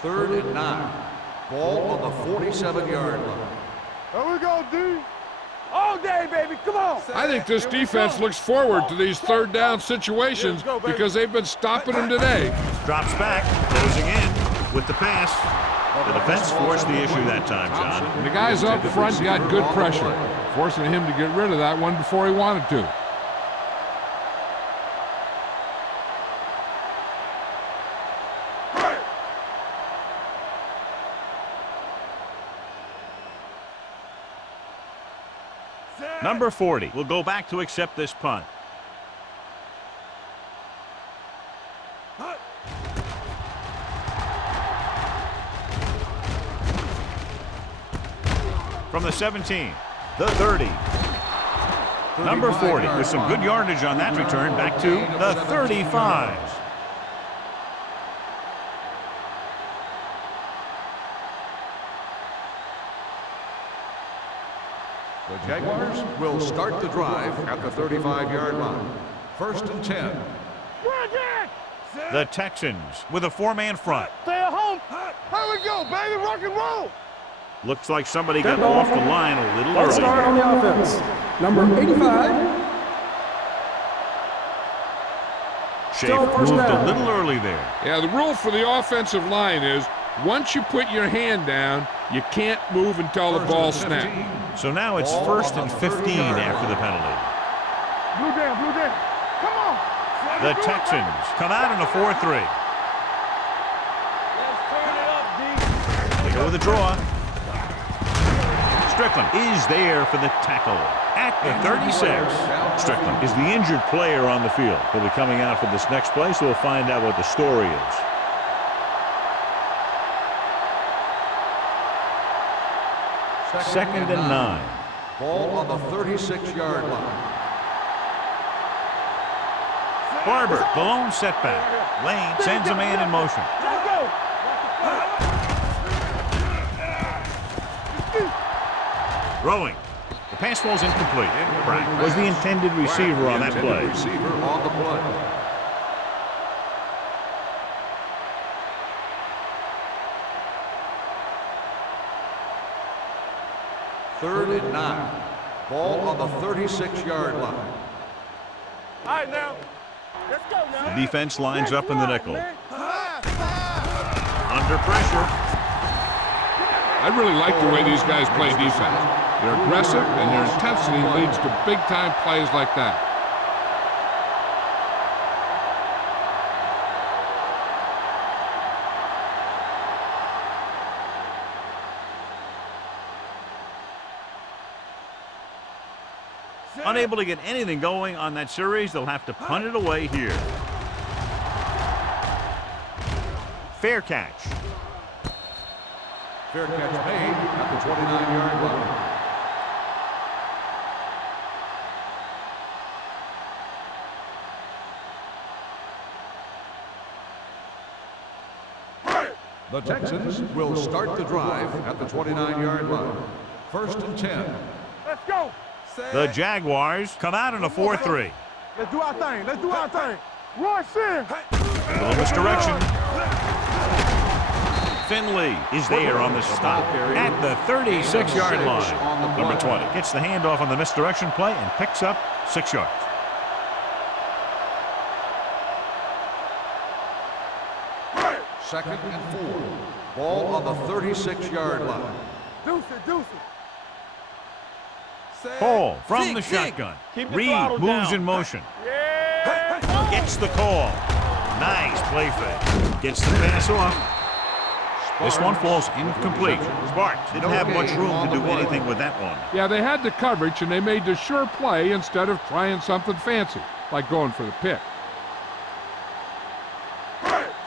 Third and 9. Ball on the 47-yard line. Here we go, D. All day, baby. Come on. I think this defense looks forward to these third down situations because they've been stopping them today. Drops back, closing in with the pass. The defense forced the issue that time, John. And the guys up front got good pressure, forcing him to get rid of that one before he wanted to. Number 40 will go back to accept this punt. From the 17, the 30. Number 40 with some good yardage on that return back to the 35. The Jaguars will start the drive at the 35-yard line. First and 10. The Texans with a four-man front. Stay at home. Here we go, baby. Rock and roll. Looks like somebody got off the line a little Let's early. start on the offense. Number 85. Shape moved a little early there. Yeah, the rule for the offensive line is once you put your hand down, you can't move until the ball snaps. So now it's first and 15 after the penalty. Blue down, blue down. Come on. The Texans come out in a 4-3. Let's turn it up, D. They go with a draw. Strickland is there for the tackle at the 36. Strickland is the injured player on the field. He'll be coming out for this next play, so we'll find out what the story is. Second and 9. Ball on the 36-yard line. Barber, the lone setback. Lane sends a man in motion. Let's go. Throwing. The pass falls incomplete. Pratt was the intended receiver on that play. Receiver on the play. Third and 9. Ball on the 36-yard line. All right, now. Let's go now. The defense lines up in the nickel. Under pressure. I really like the way these guys play defense. They're aggressive, and their intensity leads to big-time plays like that. Unable to get anything going on that series, they'll have to punt it away here. Fair catch. Fair catch made at the 29-yard line. The Texans will start the drive at the 29-yard line. First and 10. Let's go. The Jaguars come out in a 4-3. Let's do our thing. Let's do our thing. Rush in. A little misdirection. Finley is there on the stop at the 36-yard line. Number 20 gets the handoff on the misdirection play and picks up 6 yards. Second and 4. Ball on the 36-yard line. Deuce it, deuce it. Paul from the shotgun. Reed moves in motion. Yeah. Gets the call. Nice play fake. Gets the pass off. This one falls incomplete. Sparks didn't have much room to do anything with that one. Yeah, they had the coverage, and they made the sure play instead of trying something fancy, like going for the pick.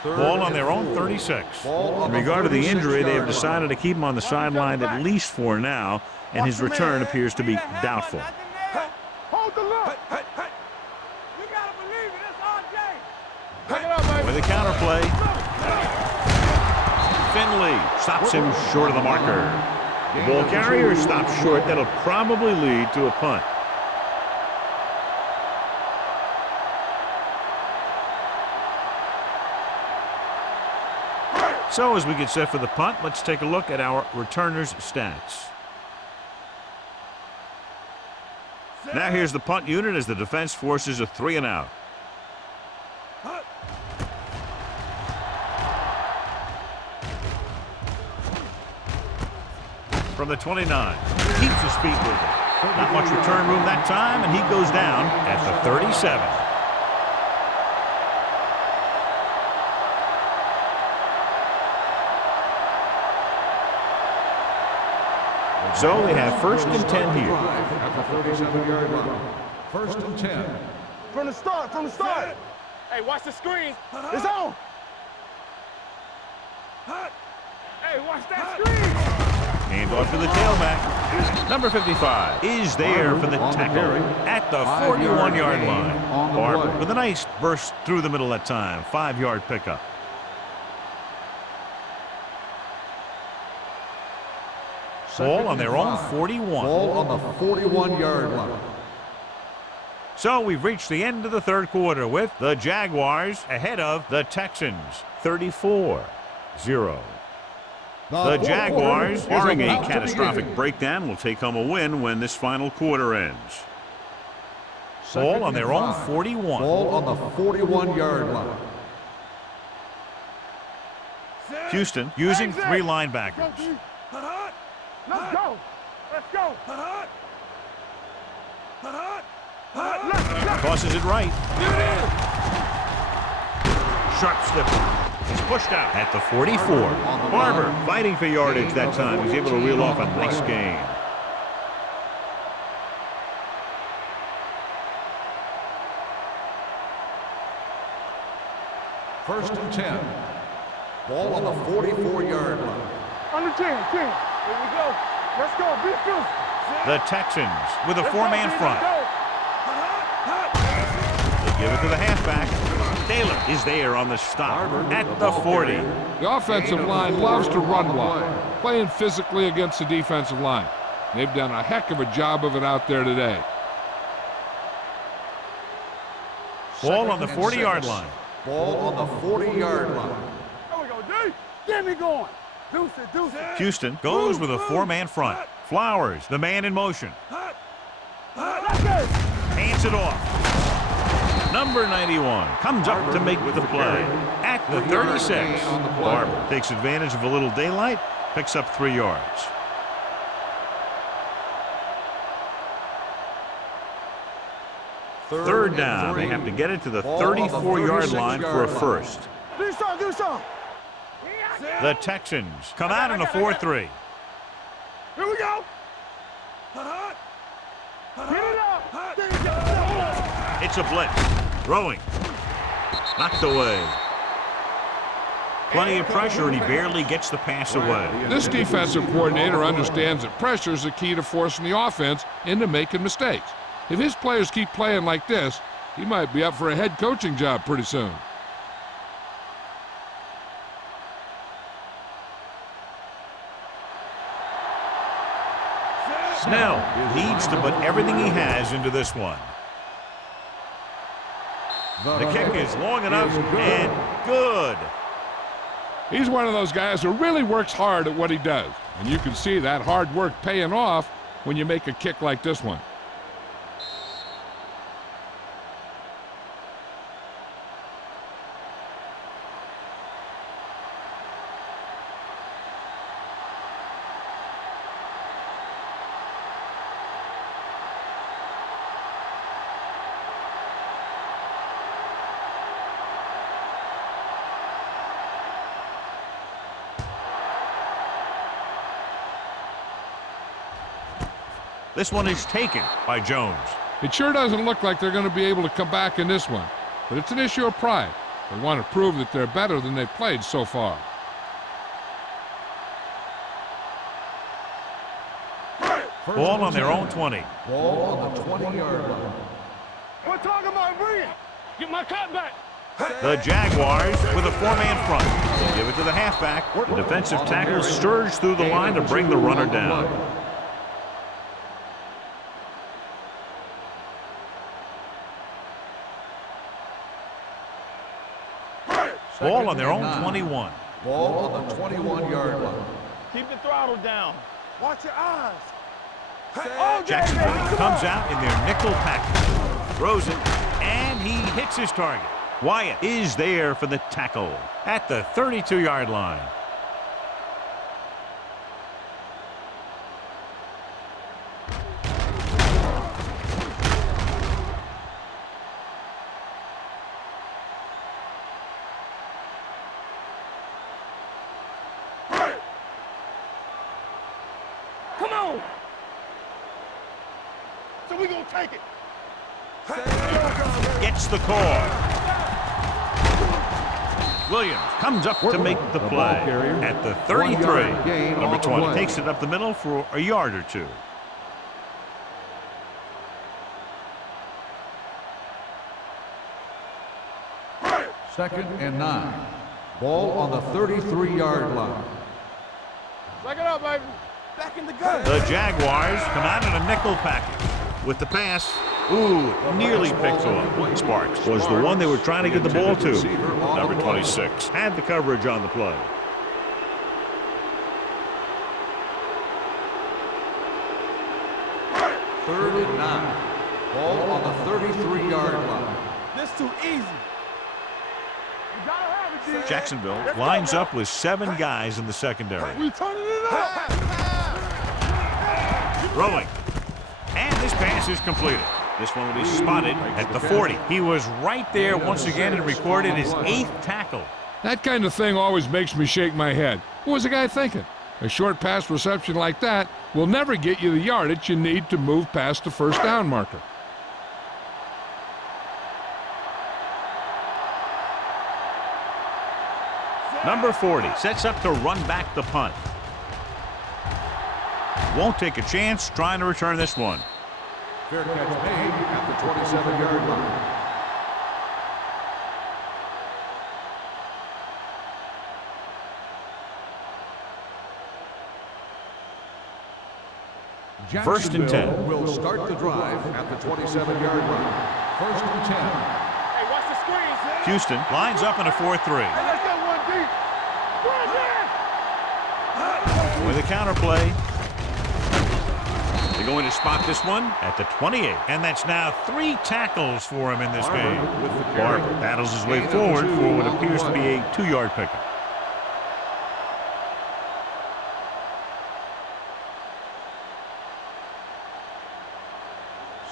Ball on their own 36. In regard to the injury, they have decided to keep him on the sideline at least for now, and his return appears to be doubtful. Hold the look. You gotta believe it. It's RJ. Pick it up, baby. With a counterplay. Finley stops him short of the marker. The ball carrier stops short. That'll probably lead to a punt. So as we get set for the punt, let's take a look at our returners' stats. Now here's the punt unit as the defense forces a 3-and-out. From the 29, keeps his feet moving. Not much return room that time, and he goes down at the 37. So they have first and 10 here. At the 37-yard line. First and 10. From the start, from the start. Hey, watch the screen. It's on. Hey, watch that screen. Hand off to the tailback. Number 55 is there for the tackle at the 41-yard line. Barber with a nice burst through the middle that time. 5-yard pickup. Ball on their own 41. Ball on the 41-yard line. So we've reached the end of the third quarter with the Jaguars ahead of the Texans, 34-0. The Jaguars, barring a catastrophic breakdown, will take home a win when this final quarter ends. Ball on their own 41. Ball on the 41-yard line. Houston using 3 linebackers. Let's go. Let's go. Tosses it right. Sharp slip. He's pushed out at the 44. Barber fighting for yardage that time. He's able to reel off a nice gain. First and 10. Ball on the 44-yard line. Under 10. Here we go. Let's go. Be fierce. The Texans with a 4-man front. They give it to the halfback. Taylor is there on the stop at the 40. The offensive line loves to run block, playing physically against the defensive line. They've done a heck of a job of it out there today. Ball on the 40-yard line. Ball on the 40-yard line. There we go, D. Get me going. Deuce it. Houston goes with a 4-man front. Flowers, the man in motion. Hands it off. Number 91 comes up to make the play at the 36. Barber takes advantage of a little daylight, picks up 3 yards. Third down. They have to get it to the 34-yard line for a first. Do some. The Texans come out in a 4-3. Here we go. Get it up. It's a blitz. Throwing. Knocked away. Plenty of pressure, and he barely gets the pass away. This defensive coordinator understands that pressure is the key to forcing the offense into making mistakes. If his players keep playing like this, he might be up for a head coaching job pretty soon. Snell needs to put everything he has into this one. The kick is long enough and good. He's one of those guys who really works hard at what he does. And you can see that hard work paying off when you make a kick like this one. This one is taken by Jones. It sure doesn't look like they're going to be able to come back in this one, but it's an issue of pride. They want to prove that they're better than they've played so far. Ball on their own 20. Ball on the 20-yard line. We're talking about bringing. Get my cut back. The Jaguars with a 4-man front. They give it to the halfback. The defensive tackle surged through the line to bring the runner down. Ball on their own 21. Ball on the 21-yard line. Keep the throttle down. Watch your eyes. Jacksonville comes out in their nickel package. Throws it, and he hits his target. Wyatt is there for the tackle at the 32-yard line. Come on. So we gonna take it. Gets the call. Williams comes up to make the play at the 33. Number 20 takes it up the middle for a yard or two. Second and 9. Ball on the 33-yard line. Back it up, baby. Back in the gun. The Jaguars come out in a nickel package with the pass. Ooh, nearly picked off. Sparks was the one they were trying to get the ball to. Number 26 had the coverage on the play. Third and 9. Ball on the 33-yard line. This too easy. You gotta have it, D. Jacksonville lines up with 7 guys in the secondary. We turning it up. Throwing. And this pass is completed. This one will be spotted at the 40. He was right there once again and recorded his 8th tackle. That kind of thing always makes me shake my head. What was the guy thinking? A short pass reception like that will never get you the yardage you need to move past the first down marker. Number 40 sets up to run back the punt. Won't take a chance trying to return this one. Fair catch made at the 27-yard line. First and 10. Will start the drive at the 27-yard line. First and 10. Hey, watch the screens, man. Houston lines up in a 4-3. Hey, let's go one deep. Run, With a counter play. They're going to spot this one at the 28. And that's now 3 tackles for him in this game. Barber battles his way forward for what appears to be a 2-yard pickup.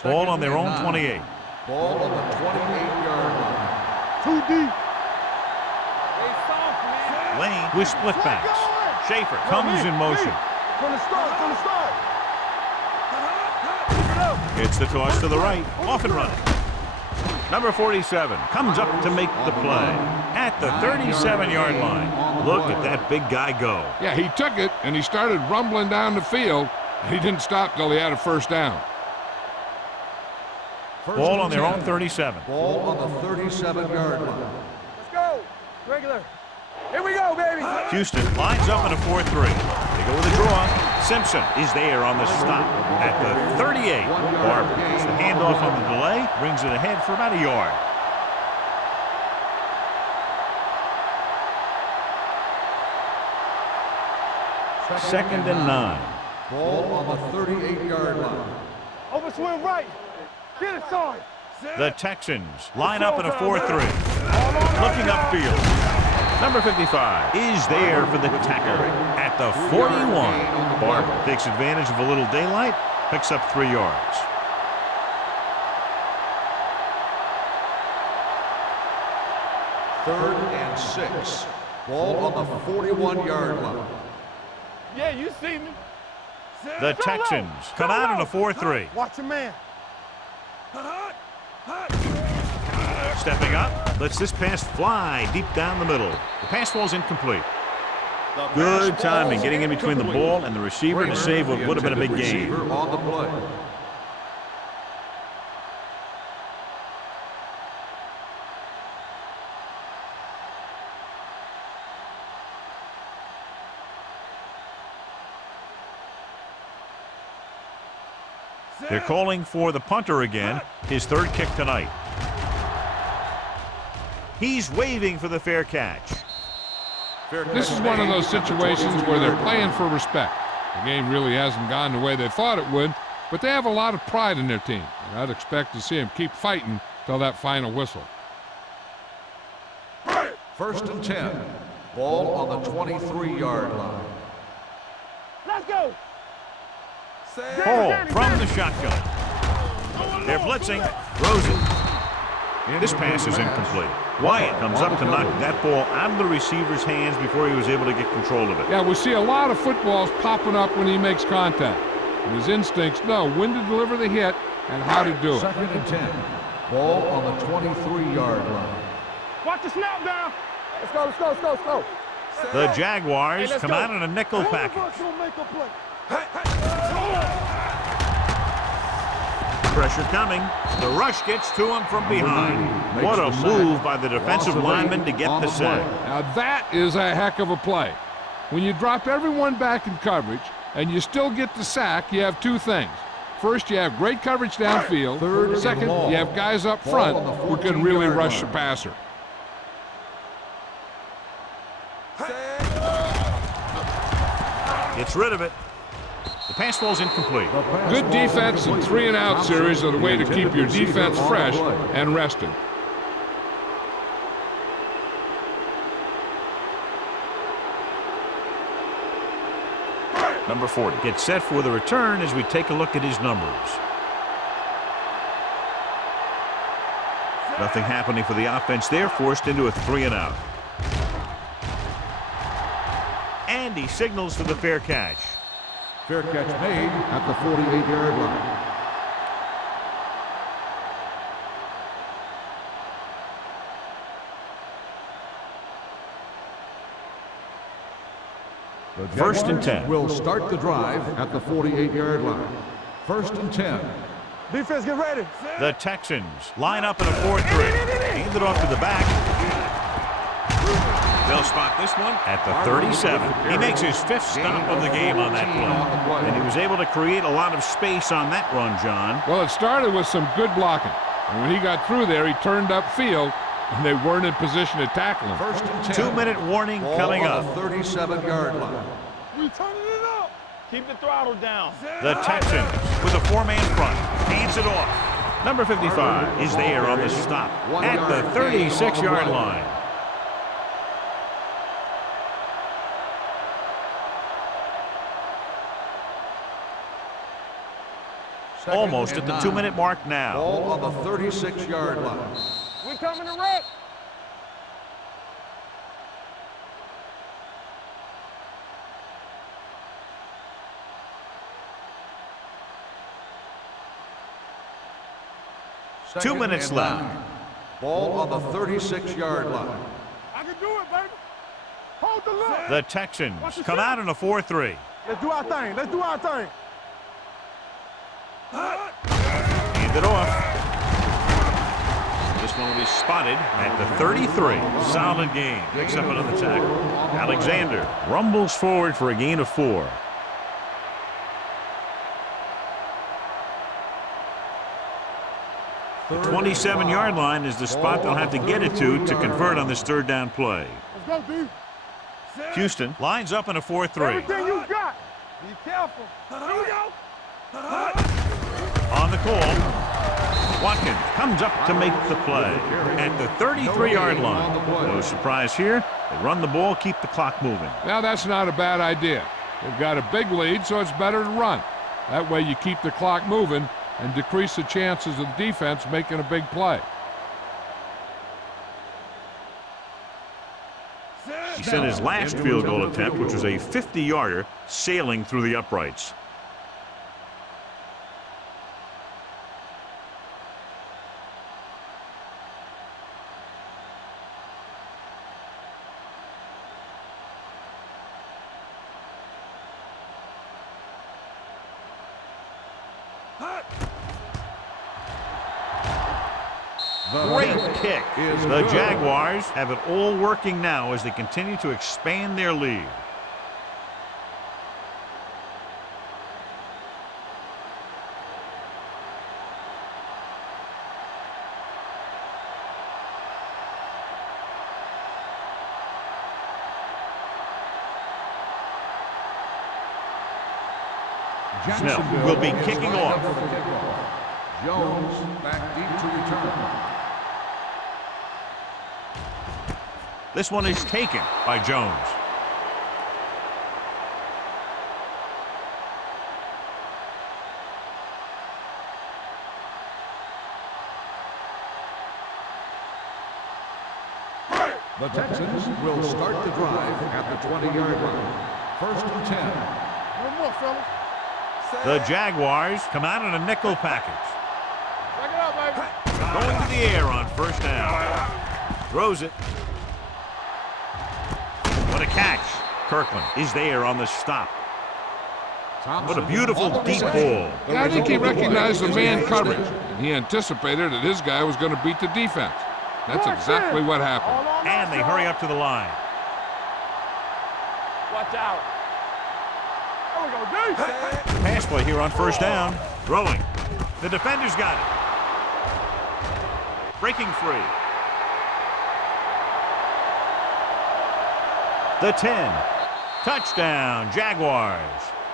Ball on their own 28. Ball on the 28-yard line. Too deep. They soft, man. Lane with split backs. Schaefer comes in motion. From the start, from the start. It's the toss to the right. Off and running. Number 47 comes up to make the play at the 37-yard line. Look at that big guy go. Yeah, he took it, and he started rumbling down the field. He didn't stop till he had a first down. Ball on their own 37. Ball on the 37-yard line. Let's go. Regular. Here we go, baby. Houston lines up in a 4-3. They go with a draw. Simpson is there on the stop at the 38. Barber gets the handoff on the delay, brings it ahead for about a yard. Second and 9. Ball on the 38-yard line. Over swing right. Get it, son. The Texans line up in a 4-3. Looking upfield. Number 55 is there for the tackle at the 41. Barber takes advantage of a little daylight, picks up 3 yards. Third and 6. Ball on the 41-yard line. Yeah, you see me. The Texans come out in a 4-3. Watch your man. Stepping up, lets this pass fly deep down the middle. The pass falls incomplete. Good timing getting in between the ball and the receiver to save what would have been a big gain. On the play. They're calling for the punter again, his 3rd kick tonight. He's waving for the fair catch. This is one of those situations where they're playing for respect. The game really hasn't gone the way they thought it would, but they have a lot of pride in their team, and I'd expect to see them keep fighting till that final whistle. First and 10. Ball on the 23-yard line. Let's go. Hall from the shotgun. They're blitzing. Throws it. This pass is incomplete. Wyatt comes up to knock that ball out of the receiver's hands before he was able to get control of it. Yeah, we see a lot of footballs popping up when he makes contact. And his instincts know when to deliver the hit and how to do it. Second and 10. Ball on the 23-yard line. Watch the snap down. Let's go, let's go, let's go, let's go. The Jaguars let's come go. out in a nickel One of package. us will make a play. Pressure coming. The rush gets to him from behind. What a move by the defensive lineman to get the sack. Now that is a heck of a play. When you drop everyone back in coverage and you still get the sack, you have two things. First, you have great coverage downfield. Second, you have guys up front who can really rush the passer. Gets rid of it. The pass ball's incomplete. Good defense and 3-and-out series are the way to keep your defense fresh and rested. Number 40 gets set for the return as we take a look at his numbers. Nothing happening for the offense there, forced into a 3-and-out. And he signals for the fair catch. Fair catch made at the 48-yard line. The First and 10. Will start the drive at the 48-yard line. First and 10. Defense, get ready. The Texans line up in a 4-3. Hand it off to the back. They'll spot this one at the 37. He makes his 5th stop of the game on that play. And he was able to create a lot of space on that run, John. Well, it started with some good blocking. And when he got through there, he turned upfield, and they weren't in position to tackle him. First and 10. 2-minute warning coming up. The 37-yard line. We turning it up. Keep the throttle down. The Texans with a 4-man front. Hands it off. Number 55 is there on the stop at the 36-yard line. Almost at the 2-minute mark now. Ball on the 36-yard line. We coming to wreck. Two minutes left. Ball on the 36-yard line. I can do it, baby. Hold the look. The Texans come out in a 4-3. Let's do our thing. Let's do our thing. Hand it off. This one will be spotted at the 33. Solid game. Picks up another tackle. Alexander rumbles forward for a gain of 4. The 27-yard line is the spot they'll have to get it to convert on this 3rd down play. Let's go, D. Houston lines up in a 4-3. Everything you got. Be careful. Here we go. On the call, Watkins comes up to make the play at the 33-yard line. No surprise here. They run the ball, keep the clock moving. Now, that's not a bad idea. They've got a big lead, so it's better to run. That way you keep the clock moving and decrease the chances of the defense making a big play. He sent his last field goal attempt, which was a 50-yarder, sailing through the uprights. Great kick. The Jaguars have it all working now as they continue to expand their lead. Snell will be kicking off. Jones back deep to return. This one is taken by Jones. The Texans will start the drive at the 20-yard line. First and 10. One more, fellas. The Jaguars come out in a nickel package. Check it out, baby. Going to the air on 1st down. Throws it. a catch. Kirkland is there on the stop. What a beautiful deep ball. I think he recognized the man coverage, and he anticipated that his guy was going to beat the defense. That's exactly what happened. And they hurry up to the line. Watch out. There we go, D. Pass play here on first down. Throwing. The defender's got it. Breaking free. The 10. Touchdown, Jaguars.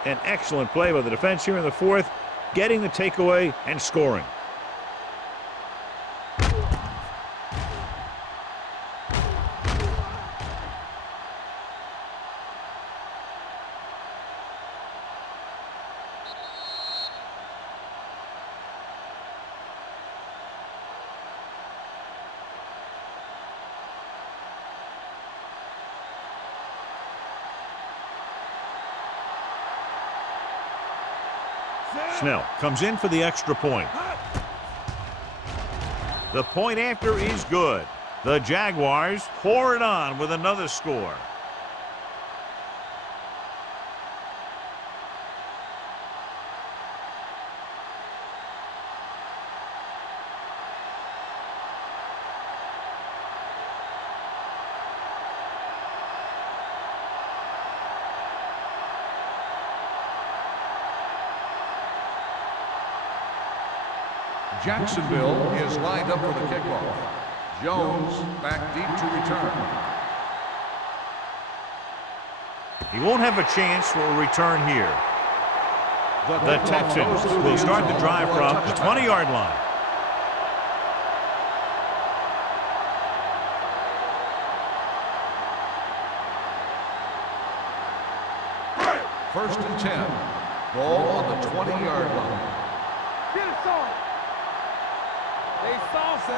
An excellent play by the defense here in the fourth, getting the takeaway and scoring. Snell comes in for the extra point. The point after is good. The Jaguars pour it on with another score. Jacksonville is lined up for the kickoff. Jones back deep to return. He won't have a chance for a return here. The Texans will start the drive from the 20-yard line. First and 10. Ball on the 20-yard line. Get it, son.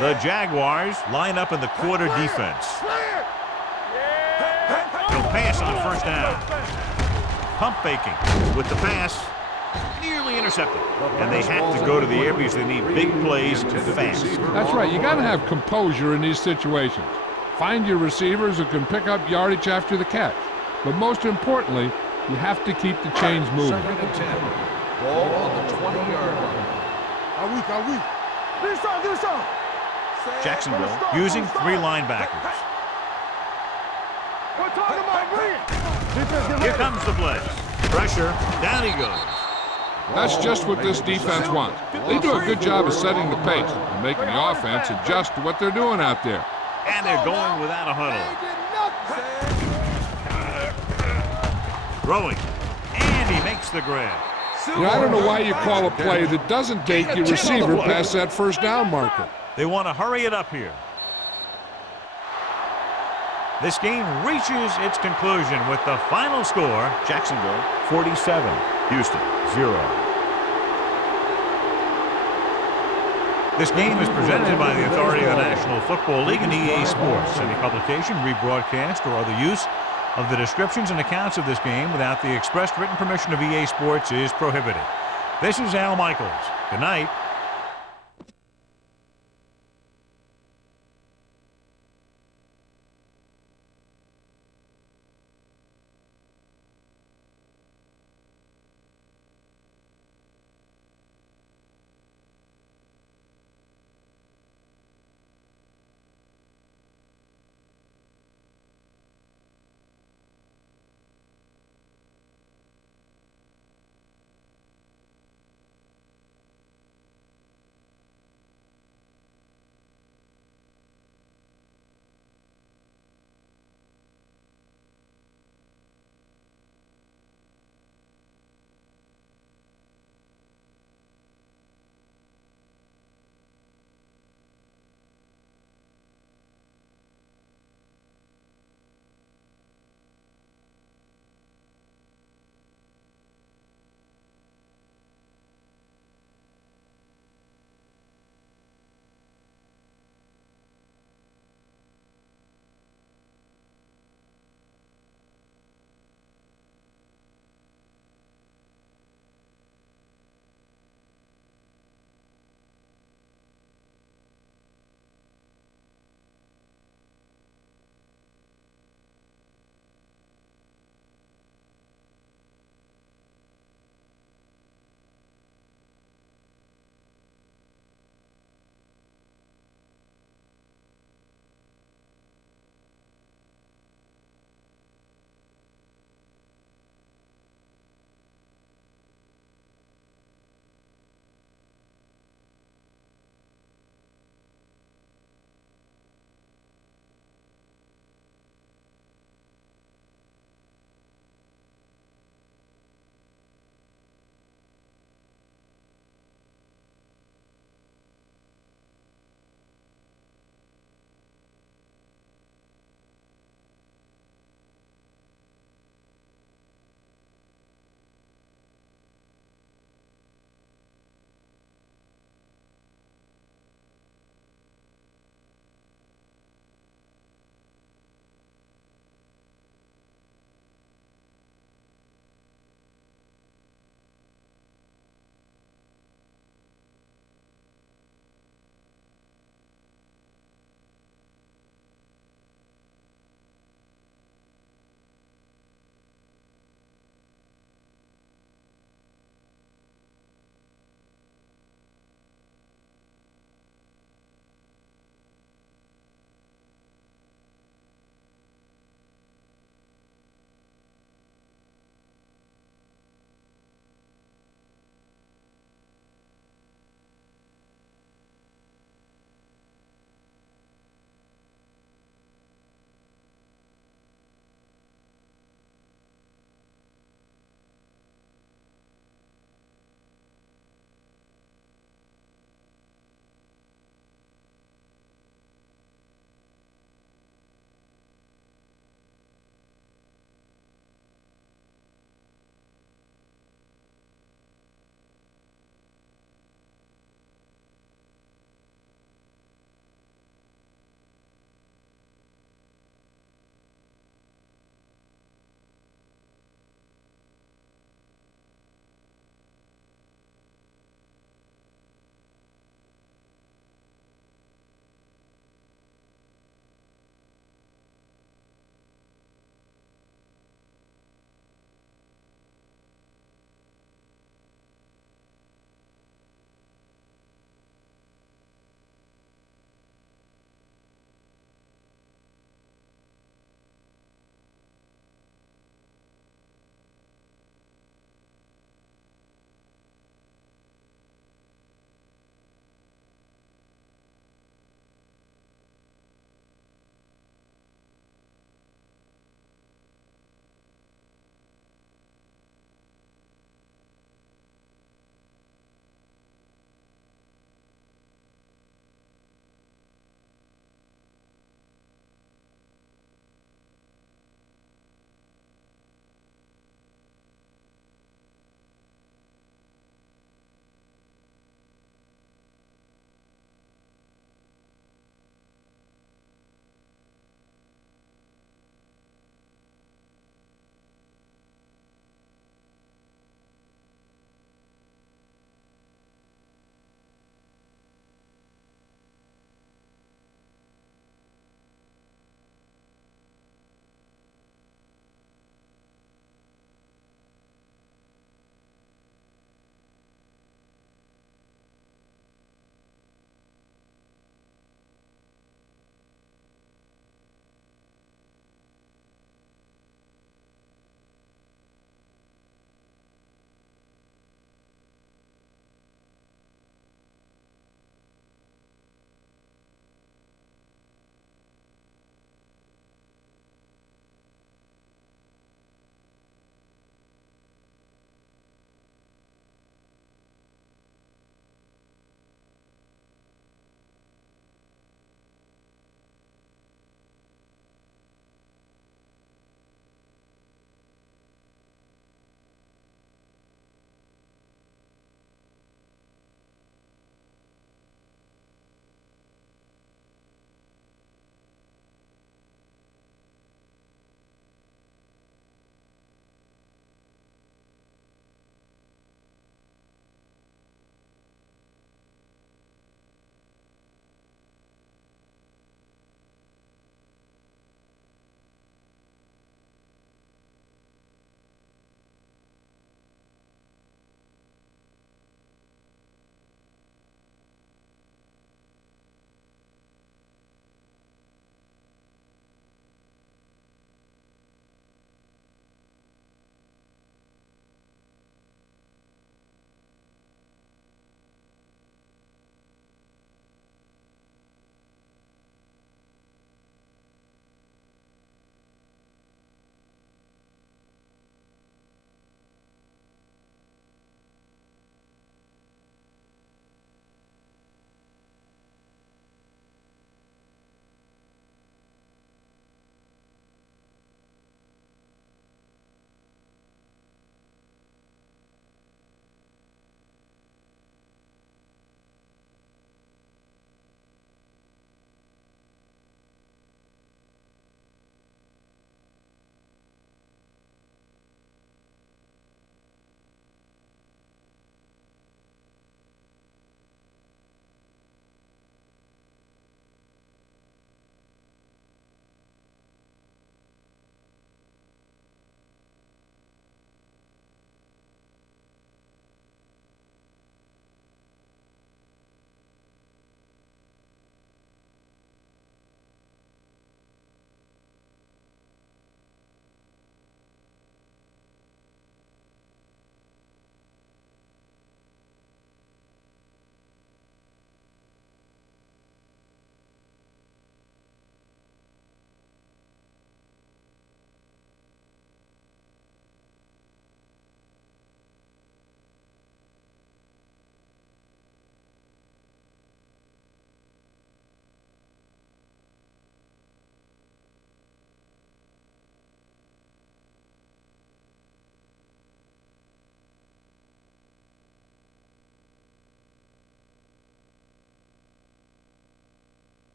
The Jaguars line up in the quarter defense. He'll pass on first down. Pump faking with the pass. Nearly intercepted. And they have to go to the air because they need big plays fast. That's right. You got to have composure in these situations. Find your receivers who can pick up yardage after the catch. But most importantly, you have to keep the chains moving. Second and 10. Ball on the 20-yard line. Are we? Do some. Jacksonville using three linebackers. We're talking about bringing. Here comes the blitz. Pressure. Down he goes. That's just what this defense wants. They do a good job of setting the pace and making the offense adjust to what they're doing out there. And they're going without a huddle. Throwing. And he makes the grab. You know, I don't know why you call a play that doesn't take your receiver past that first down marker. They want to hurry it up here. This game reaches its conclusion with the final score, Jacksonville 47, Houston 0. This game is presented by the authority of the National Football League and EA Sports. Any publication, rebroadcast, or other use of the descriptions and accounts of this game without the expressed written permission of EA Sports is prohibited. This is Al Michaels. Good night.